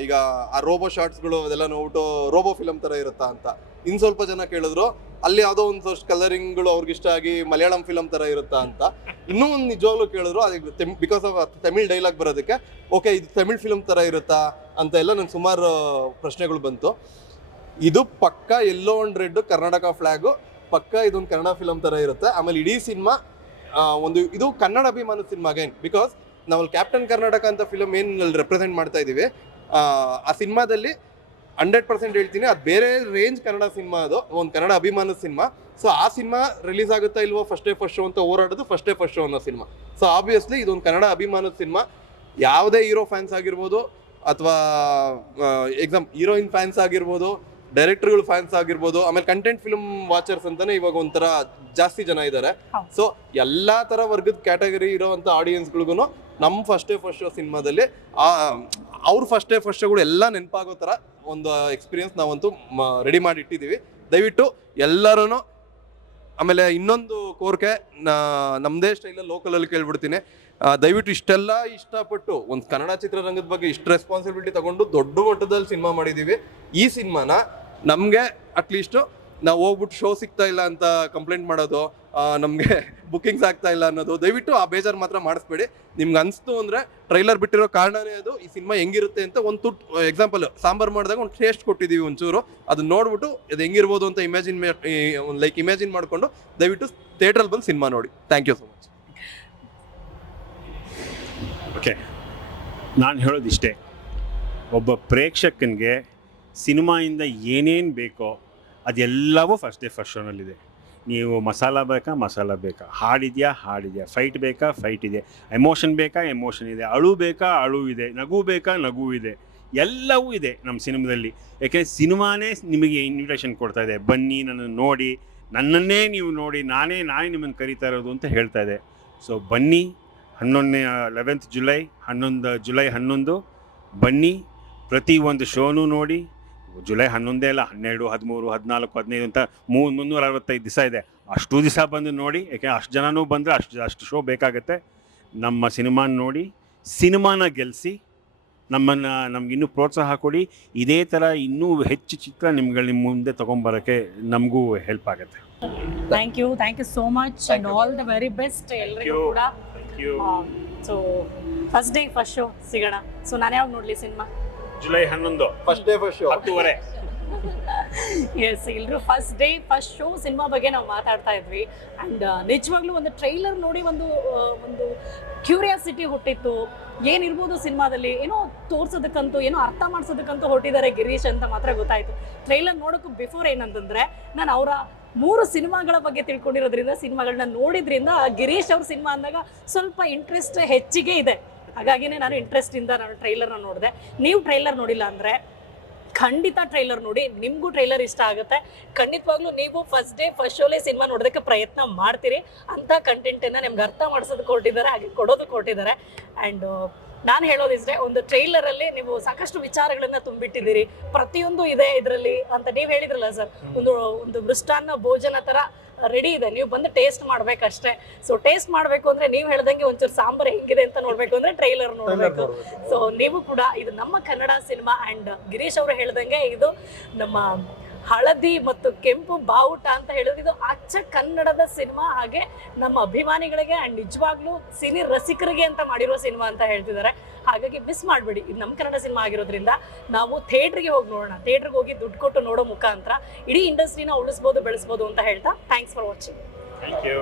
ಈಗ ಆ ರೋಬೋ ಶಾರ್ಟ್ಸ್ಗಳು ಅದೆಲ್ಲ ನೋಡ್ಬಿಟ್ಟು ರೋಬೋ ಫಿಲಮ್ ಥರ ಇರುತ್ತಾ ಅಂತ. ಇನ್ನು ಸ್ವಲ್ಪ ಜನ ಕೇಳಿದ್ರು, ಅಲ್ಲಿ ಯಾವುದೋ ಒಂದು ಕಲರಿಂಗ್ಗಳು ಅವ್ರಿಗೆ ಇಷ್ಟ ಆಗಿ ಮಲಯಾಳಂ ಫಿಲಮ್ ಥರ ಇರುತ್ತಾ ಅಂತ. ಇನ್ನೂ ಒಂದು ನಿಜವಾಗ್ಲೂ ಕೇಳಿದ್ರು, ಅದಕ್ಕೆ ಬಿಕಾಸ್ ಆಫ್ ತಮಿಳ್ ಡೈಲಾಗ್ ಬರೋದಕ್ಕೆ, ಓಕೆ ಇದು ತಮಿಳ್ ಫಿಲಮ್ ಥರ ಇರುತ್ತಾ ಅಂತ ಎಲ್ಲ ನಂಗೆ ಸುಮಾರು ಪ್ರಶ್ನೆಗಳು ಬಂತು. ಇದು ಪಕ್ಕ yellow and red Karnataka flag, ಪಕ್ಕ ಇದೊಂದು ಕನ್ನಡ ಫಿಲಮ್ ಥರ ಇರುತ್ತೆ. ಆಮೇಲೆ ಇಡೀ ಸಿನಿಮಾ ಇದು ಕನ್ನಡ ಅಭಿಮಾನ ಸಿನಿಮಾ ಅಗೈನ್. ಬಿಕಾಸ್ ನಾವಲ್ಲಿ ಕ್ಯಾಪ್ಟನ್ ಕರ್ನಾಟಕ ಅಂತ ಫಿಲಮ್ ಏನು ರೆಪ್ರೆಸೆಂಟ್ ಮಾಡ್ತಾ ಇದ್ದೀವಿ, ಆ ಸಿನಿಮಾದಲ್ಲಿ 100% ಹೇಳ್ತೀನಿ, ಅದು ಬೇರೆ ರೇಂಜ್ ಕನ್ನಡ ಸಿನಿಮಾ, ಅದು ಒಂದು ಕನ್ನಡ ಅಭಿಮಾನದ ಸಿನಿಮಾ. ಸೊ ಆ ಸಿನಿಮಾ ರಿಲೀಸ್ ಆಗುತ್ತಾ ಇಲ್ವೋ ಫಸ್ಟ್ ಡೇ ಫಸ್ಟ್ ಶೋ ಅಂತ ಹೋರಾಡೋದು ಫಸ್ಟ್ ಡೇ ಫಸ್ಟ್ ಶೋ ಅನ್ನೋ ಸಿನಿಮಾ. ಸೊ ಆಬ್ವಿಯಸ್ಲಿ ಇದೊಂದು ಕನ್ನಡ ಅಭಿಮಾನದ ಸಿನಿಮಾ. ಯಾವುದೇ ಹೀರೋ ಫ್ಯಾನ್ಸ್ ಆಗಿರ್ಬೋದು, ಅಥವಾ ಹೀರೋಯಿನ್ ಫ್ಯಾನ್ಸ್ ಆಗಿರ್ಬೋದು, ಡೈರೆಕ್ಟರ್ಗಳು ಫ್ಯಾನ್ಸ್ ಆಗಿರ್ಬೋದು, ಆಮೇಲೆ ಕಂಟೆಂಟ್ ಫಿಲ್ಮ್ ವಾಚರ್ಸ್ ಅಂತಾನೆ ಇವಾಗ ಒಂಥರ ಜಾಸ್ತಿ ಜನ ಇದ್ದಾರೆ. ಸೊ ಎಲ್ಲ ಥರ ವರ್ಗದ ಕ್ಯಾಟಗರಿ ಇರೋವಂಥ ಆಡಿಯನ್ಸ್ಗಳಿಗೂ ನಮ್ಮ ಫಸ್ಟ್ ಡೇ ಫಸ್ಟ್ ಶೋ ಸಿನಿಮಾದಲ್ಲಿ ಅವ್ರ ಫಸ್ಟ್ ಡೇ ಫಸ್ಟ್ ಶೋಗಳು ಎಲ್ಲ ನೆನಪಾಗೋ ಥರ ಒಂದು ಎಕ್ಸ್ಪೀರಿಯನ್ಸ್ ನಾವಂತೂ ರೆಡಿ ಮಾಡಿ ಇಟ್ಟಿದ್ದೀವಿ. ದಯವಿಟ್ಟು ಎಲ್ಲರೂ, ಆಮೇಲೆ ಇನ್ನೊಂದು ಕೋರಿಕೆ ನಮ್ಮದೇ ಸ್ಟೈಲಲ್ಲಿ ಲೋಕಲಲ್ಲಿ ಕೇಳ್ಬಿಡ್ತೀನಿ, ದಯವಿಟ್ಟು ಇಷ್ಟೆಲ್ಲ ಇಷ್ಟಪಟ್ಟು ಒಂದು ಕನ್ನಡ ಚಿತ್ರರಂಗದ ಬಗ್ಗೆ ಇಷ್ಟು ರೆಸ್ಪಾನ್ಸಿಬಿಲಿಟಿ ತಗೊಂಡು ದೊಡ್ಡ ಮಟ್ಟದಲ್ಲಿ ಸಿನಿಮಾ ಮಾಡಿದ್ದೀವಿ. ಈ ಸಿನಿಮಾನ ನಮಗೆ ಅಟ್ಲೀಸ್ಟು ನಾವು ಹೋಗ್ಬಿಟ್ಟು ಶೋ ಸಿಗ್ತಾ ಇಲ್ಲ ಅಂತ ಕಂಪ್ಲೇಂಟ್ ಮಾಡೋದು, ನಮಗೆ ಬುಕ್ಕಿಂಗ್ಸ್ ಆಗ್ತಾ ಇಲ್ಲ ಅನ್ನೋದು, ದಯವಿಟ್ಟು ಆ ಬೇಜಾರು ಮಾತ್ರ ಮಾಡಿಸ್ಬೇಡಿ. ನಿಮ್ಗೆ ಅನಿಸ್ತು ಅಂದರೆ ಟ್ರೈಲರ್ ಬಿಟ್ಟಿರೋ ಕಾರಣನೇ ಅದು ಈ ಸಿನಿಮಾ ಹೆಂಗಿರುತ್ತೆ ಅಂತ ಒಂದು ತುಟ್ಟು ಎಕ್ಸಾಂಪಲ್ ಸಾಂಬಾರು ಮಾಡಿದಾಗ ಒಂದು ಟೇಸ್ಟ್ ಕೊಟ್ಟಿದ್ದೀವಿ ಒಂಚೂರು, ಅದು ನೋಡ್ಬಿಟ್ಟು ಅದು ಹೆಂಗಿರ್ಬೋದು ಅಂತ ಇಮ್ಯಾಜಿನ್ ಮಾಡಿಕೊಂಡು ದಯವಿಟ್ಟು ಥಿಯೇಟ್ರಲ್ಲಿ ಬಂದು ಸಿನಿಮಾ ನೋಡಿ. Thank you so much. Okay, ನಾನು ಹೇಳೋದಿಷ್ಟೇ, ಒಬ್ಬ ಪ್ರೇಕ್ಷಕನಿಗೆ ಸಿನಿಮಾಯಿಂದ ಏನೇನು ಬೇಕೋ ಅದೆಲ್ಲವೂ ಫಸ್ಟ್ ಡೇ ಫಸ್ಟ್ ಶೋನಲ್ಲಿದೆ. ನೀವು ಮಸಾಲ ಬೇಕಾ, ಹಾಡಿದೆಯಾ, ಫೈಟ್ ಬೇಕಾ, ಫೈಟ್ ಇದೆ, ಎಮೋಷನ್ ಬೇಕಾ, ಎಮೋಷನ್ ಇದೆ, ಅಳು ಬೇಕಾ, ಅಳು ಇದೆ, ನಗು ಬೇಕಾ, ನಗು ಇದೆ, ಎಲ್ಲವೂ ಇದೆ ನಮ್ಮ ಸಿನಿಮಾದಲ್ಲಿ. ಯಾಕೆಂದರೆ ಸಿನಿಮಾನೇ ನಿಮಗೆ ಇನ್ವಿಟೇಷನ್ ಕೊಡ್ತಾ ಇದೆ, ಬನ್ನಿ ನನ್ನನ್ನು ನೋಡಿ, ನನ್ನನ್ನೇ ನೀವು ನೋಡಿ, ನಾನೇ ನಿಮ್ಮನ್ನು ಕರೀತಾ ಇರೋದು ಅಂತ ಹೇಳ್ತಾ ಇದೆ. ಸೊ ಬನ್ನಿ 11th ಜುಲೈ 11 ಬನ್ನಿ, ಪ್ರತಿ ಒಂದು ಶೋನೂ ನೋಡಿ. ಜುಲೈ 11 ಅಲ್ಲ, 12, 13, 14, 15 ಅಂತ 365 ದಿವಸ ಇದೆ. ಅಷ್ಟು ದಿವಸ ಬಂದು ನೋಡಿ, ಯಾಕೆ ಅಷ್ಟು ಜನನೂ ಬಂದರೆ ಅಷ್ಟು ಶೋ ಬೇಕಾಗುತ್ತೆ. ನಮ್ಮ ಸಿನಿಮಾನ ನೋಡಿ, ಸಿನಿಮಾನ ಗೆಲ್ಲಿಸಿ, ನಮಗಿನ್ನೂ ಪ್ರೋತ್ಸಾಹ ಕೊಡಿ. ಇದೇ ಥರ ಇನ್ನೂ ಹೆಚ್ಚು ಚಿತ್ರ ನಿಮ್ಮ ಮುಂದೆ ತೊಗೊಂಬರೋಕ್ಕೆ ನಮಗೂ ಹೆಲ್ಪ್ ಆಗುತ್ತೆ. Thank you so much and all the very best ಎಲ್ರಿಗೂ ಕೂಡ. So first day first show ಸಿಗೋಣ. ಸೊ ನಾನು ಯಾವಾಗ ನೋಡಲಿ cinema? July 11 first day first show 10:30. Yes, ಎಲ್ಲರೂ first day first show cinema ಬಗ್ಗೆ ನಾವು ಮಾತಾಡ್ತಾ ಇದ್ವಿ. ಆ್ಯಂಡ್ ನಿಜವಾಗ್ಲೂ ಒಂದು ಟ್ರೈಲರ್ ನೋಡಿ ಒಂದು ಕ್ಯೂರಿಯಾಸಿಟಿ ಹುಟ್ಟಿತ್ತು, ಏನಿರ್ಬೋದು ಸಿನಿಮಾದಲ್ಲಿ, ಏನೋ ತೋರ್ಸೋದಕ್ಕಂತೂ, ಏನೋ ಅರ್ಥ ಮಾಡಿಸೋದಕ್ಕಂತೂ ಹೊರಟಿದ್ದಾರೆ ಗಿರೀಶ್ ಅಂತ ಮಾತ್ರ ಗೊತ್ತಾಯಿತು. ಟ್ರೈಲರ್ ನೋಡೋಕ್ಕೂ ಬಿಫೋರ್ ಏನಂತಂದರೆ, ನಾನು ಅವರ 3 ಸಿನಿಮಾಗಳ ಬಗ್ಗೆ ತಿಳ್ಕೊಂಡಿರೋದ್ರಿಂದ, ಸಿನಿಮಾಗಳನ್ನ ನೋಡಿದ್ರಿಂದ, ಗಿರೀಶ್ ಅವ್ರ ಸಿನಿಮಾ ಅಂದಾಗ ಸ್ವಲ್ಪ ಇಂಟ್ರೆಸ್ಟ್ ಹೆಚ್ಚಿಗೆ ಇದೆ. ಹಾಗಾಗಿನೇ ನಾನು ಇಂಟ್ರೆಸ್ಟಿಂದ ಟ್ರೈಲರ್ನ ನೋಡಿದೆ. ನೀವು ಟ್ರೈಲರ್ ನೋಡಿಲ್ಲ ಅಂದರೆ ಖಂಡಿತ ಟ್ರೈಲರ್ ನೋಡಿ, ನಿಮಗೂ ಟ್ರೈಲರ್ ಇಷ್ಟ ಆಗುತ್ತೆ. ಖಂಡಿತವಾಗ್ಲೂ ನೀವು ಫಸ್ಟ್ ಡೇ ಫಸ್ಟ್ ಶೋಲೇ ಸಿನಿಮಾ ನೋಡೋದಕ್ಕೆ ಪ್ರಯತ್ನ ಮಾಡ್ತೀರಿ. ಅಂಥ ಕಂಟೆಂಟನ್ನು ನಿಮ್ಗೆ ಅರ್ಥ ಮಾಡಿಸೋದಕ್ಕೆ ಹೊರಟಿದ್ದಾರೆ, ಹಾಗೆ ಕೊಡೋದಕ್ಕೆ ಹೊರಟಿದ್ದಾರೆ. ಆ್ಯಂಡ್ ನಾನು ಹೇಳೋದಿದ್ರೆ, ಒಂದು ಟ್ರೈಲರಲ್ಲಿ ನೀವು ಸಾಕಷ್ಟು ವಿಚಾರಗಳನ್ನು ತುಂಬಿಟ್ಟಿದ್ದೀರಿ, ಪ್ರತಿಯೊಂದು ಇದೆ ಇದರಲ್ಲಿ ಅಂತ ನೀವು ಹೇಳಿದ್ರಲ್ಲ ಸರ್. ಒಂದು ಮೃಷ್ಟಾನ್ನ ಭೋಜನ ಥರ ರೆಡಿ ಇದೆ, ನೀವು ಬಂದು ಟೇಸ್ಟ್ ಮಾಡಬೇಕಷ್ಟೇ. ಸೊ ಟೇಸ್ಟ್ ಮಾಡಬೇಕು ಅಂದರೆ ನೀವು ಹೇಳ್ದಂಗೆ ಒಂಚೂರು ಸಾಂಬಾರು ಹೆಂಗಿದೆ ಅಂತ ನೋಡಬೇಕು ಅಂದರೆ ಟ್ರೈಲರ್ ನೋಡಬೇಕು. ಸೊ ನೀವು ಕೂಡ, ಇದು ನಮ್ಮ ಕನ್ನಡ ಸಿನಿಮಾ. ಆ್ಯಂಡ್ ಗಿರೀಶ್ ಅವರು ಹೇಳ್ದಂಗೆ ಇದು ನಮ್ಮ ಹಳದಿ ಮತ್ತು ಕೆಂಪು ಬಾವುಟ ಅಂತ ಹೇಳಿದ್ರೆ ಇದು ಅಚ್ಚ ಕನ್ನಡದ ಸಿನಿಮಾ. ಹಾಗೆ ನಮ್ಮ ಅಭಿಮಾನಿಗಳಿಗೆ ಆ್ಯಂಡ್ ನಿಜವಾಗ್ಲೂ ಸಿನಿ ರಸಿಕರಿಗೆ ಅಂತ ಮಾಡಿರೋ ಸಿನಿಮಾ ಅಂತ ಹೇಳ್ತಿದ್ದಾರೆ. ಹಾಗಾಗಿ ಮಿಸ್ ಮಾಡಬೇಡಿ, ಇದು ನಮ್ಮ ಕನ್ನಡ ಸಿನಿಮಾ ಆಗಿರೋದ್ರಿಂದ ನಾವು ಥಿಯೇಟ್ರಿಗೆ ಹೋಗಿ ನೋಡೋಣ. ಥಿಯೇಟ್ರಿಗೆ ಹೋಗಿ ದುಡ್ಡು ಕೊಟ್ಟು ನೋಡೋ ಮುಖಾಂತರ ಇಡೀ ಇಂಡಸ್ಟ್ರಿನ ಉಳಿಸ್ಬೋದು, ಬೆಳೆಸ್ಬೋದು ಅಂತ ಹೇಳ್ತಾ thanks for watching. Thank you.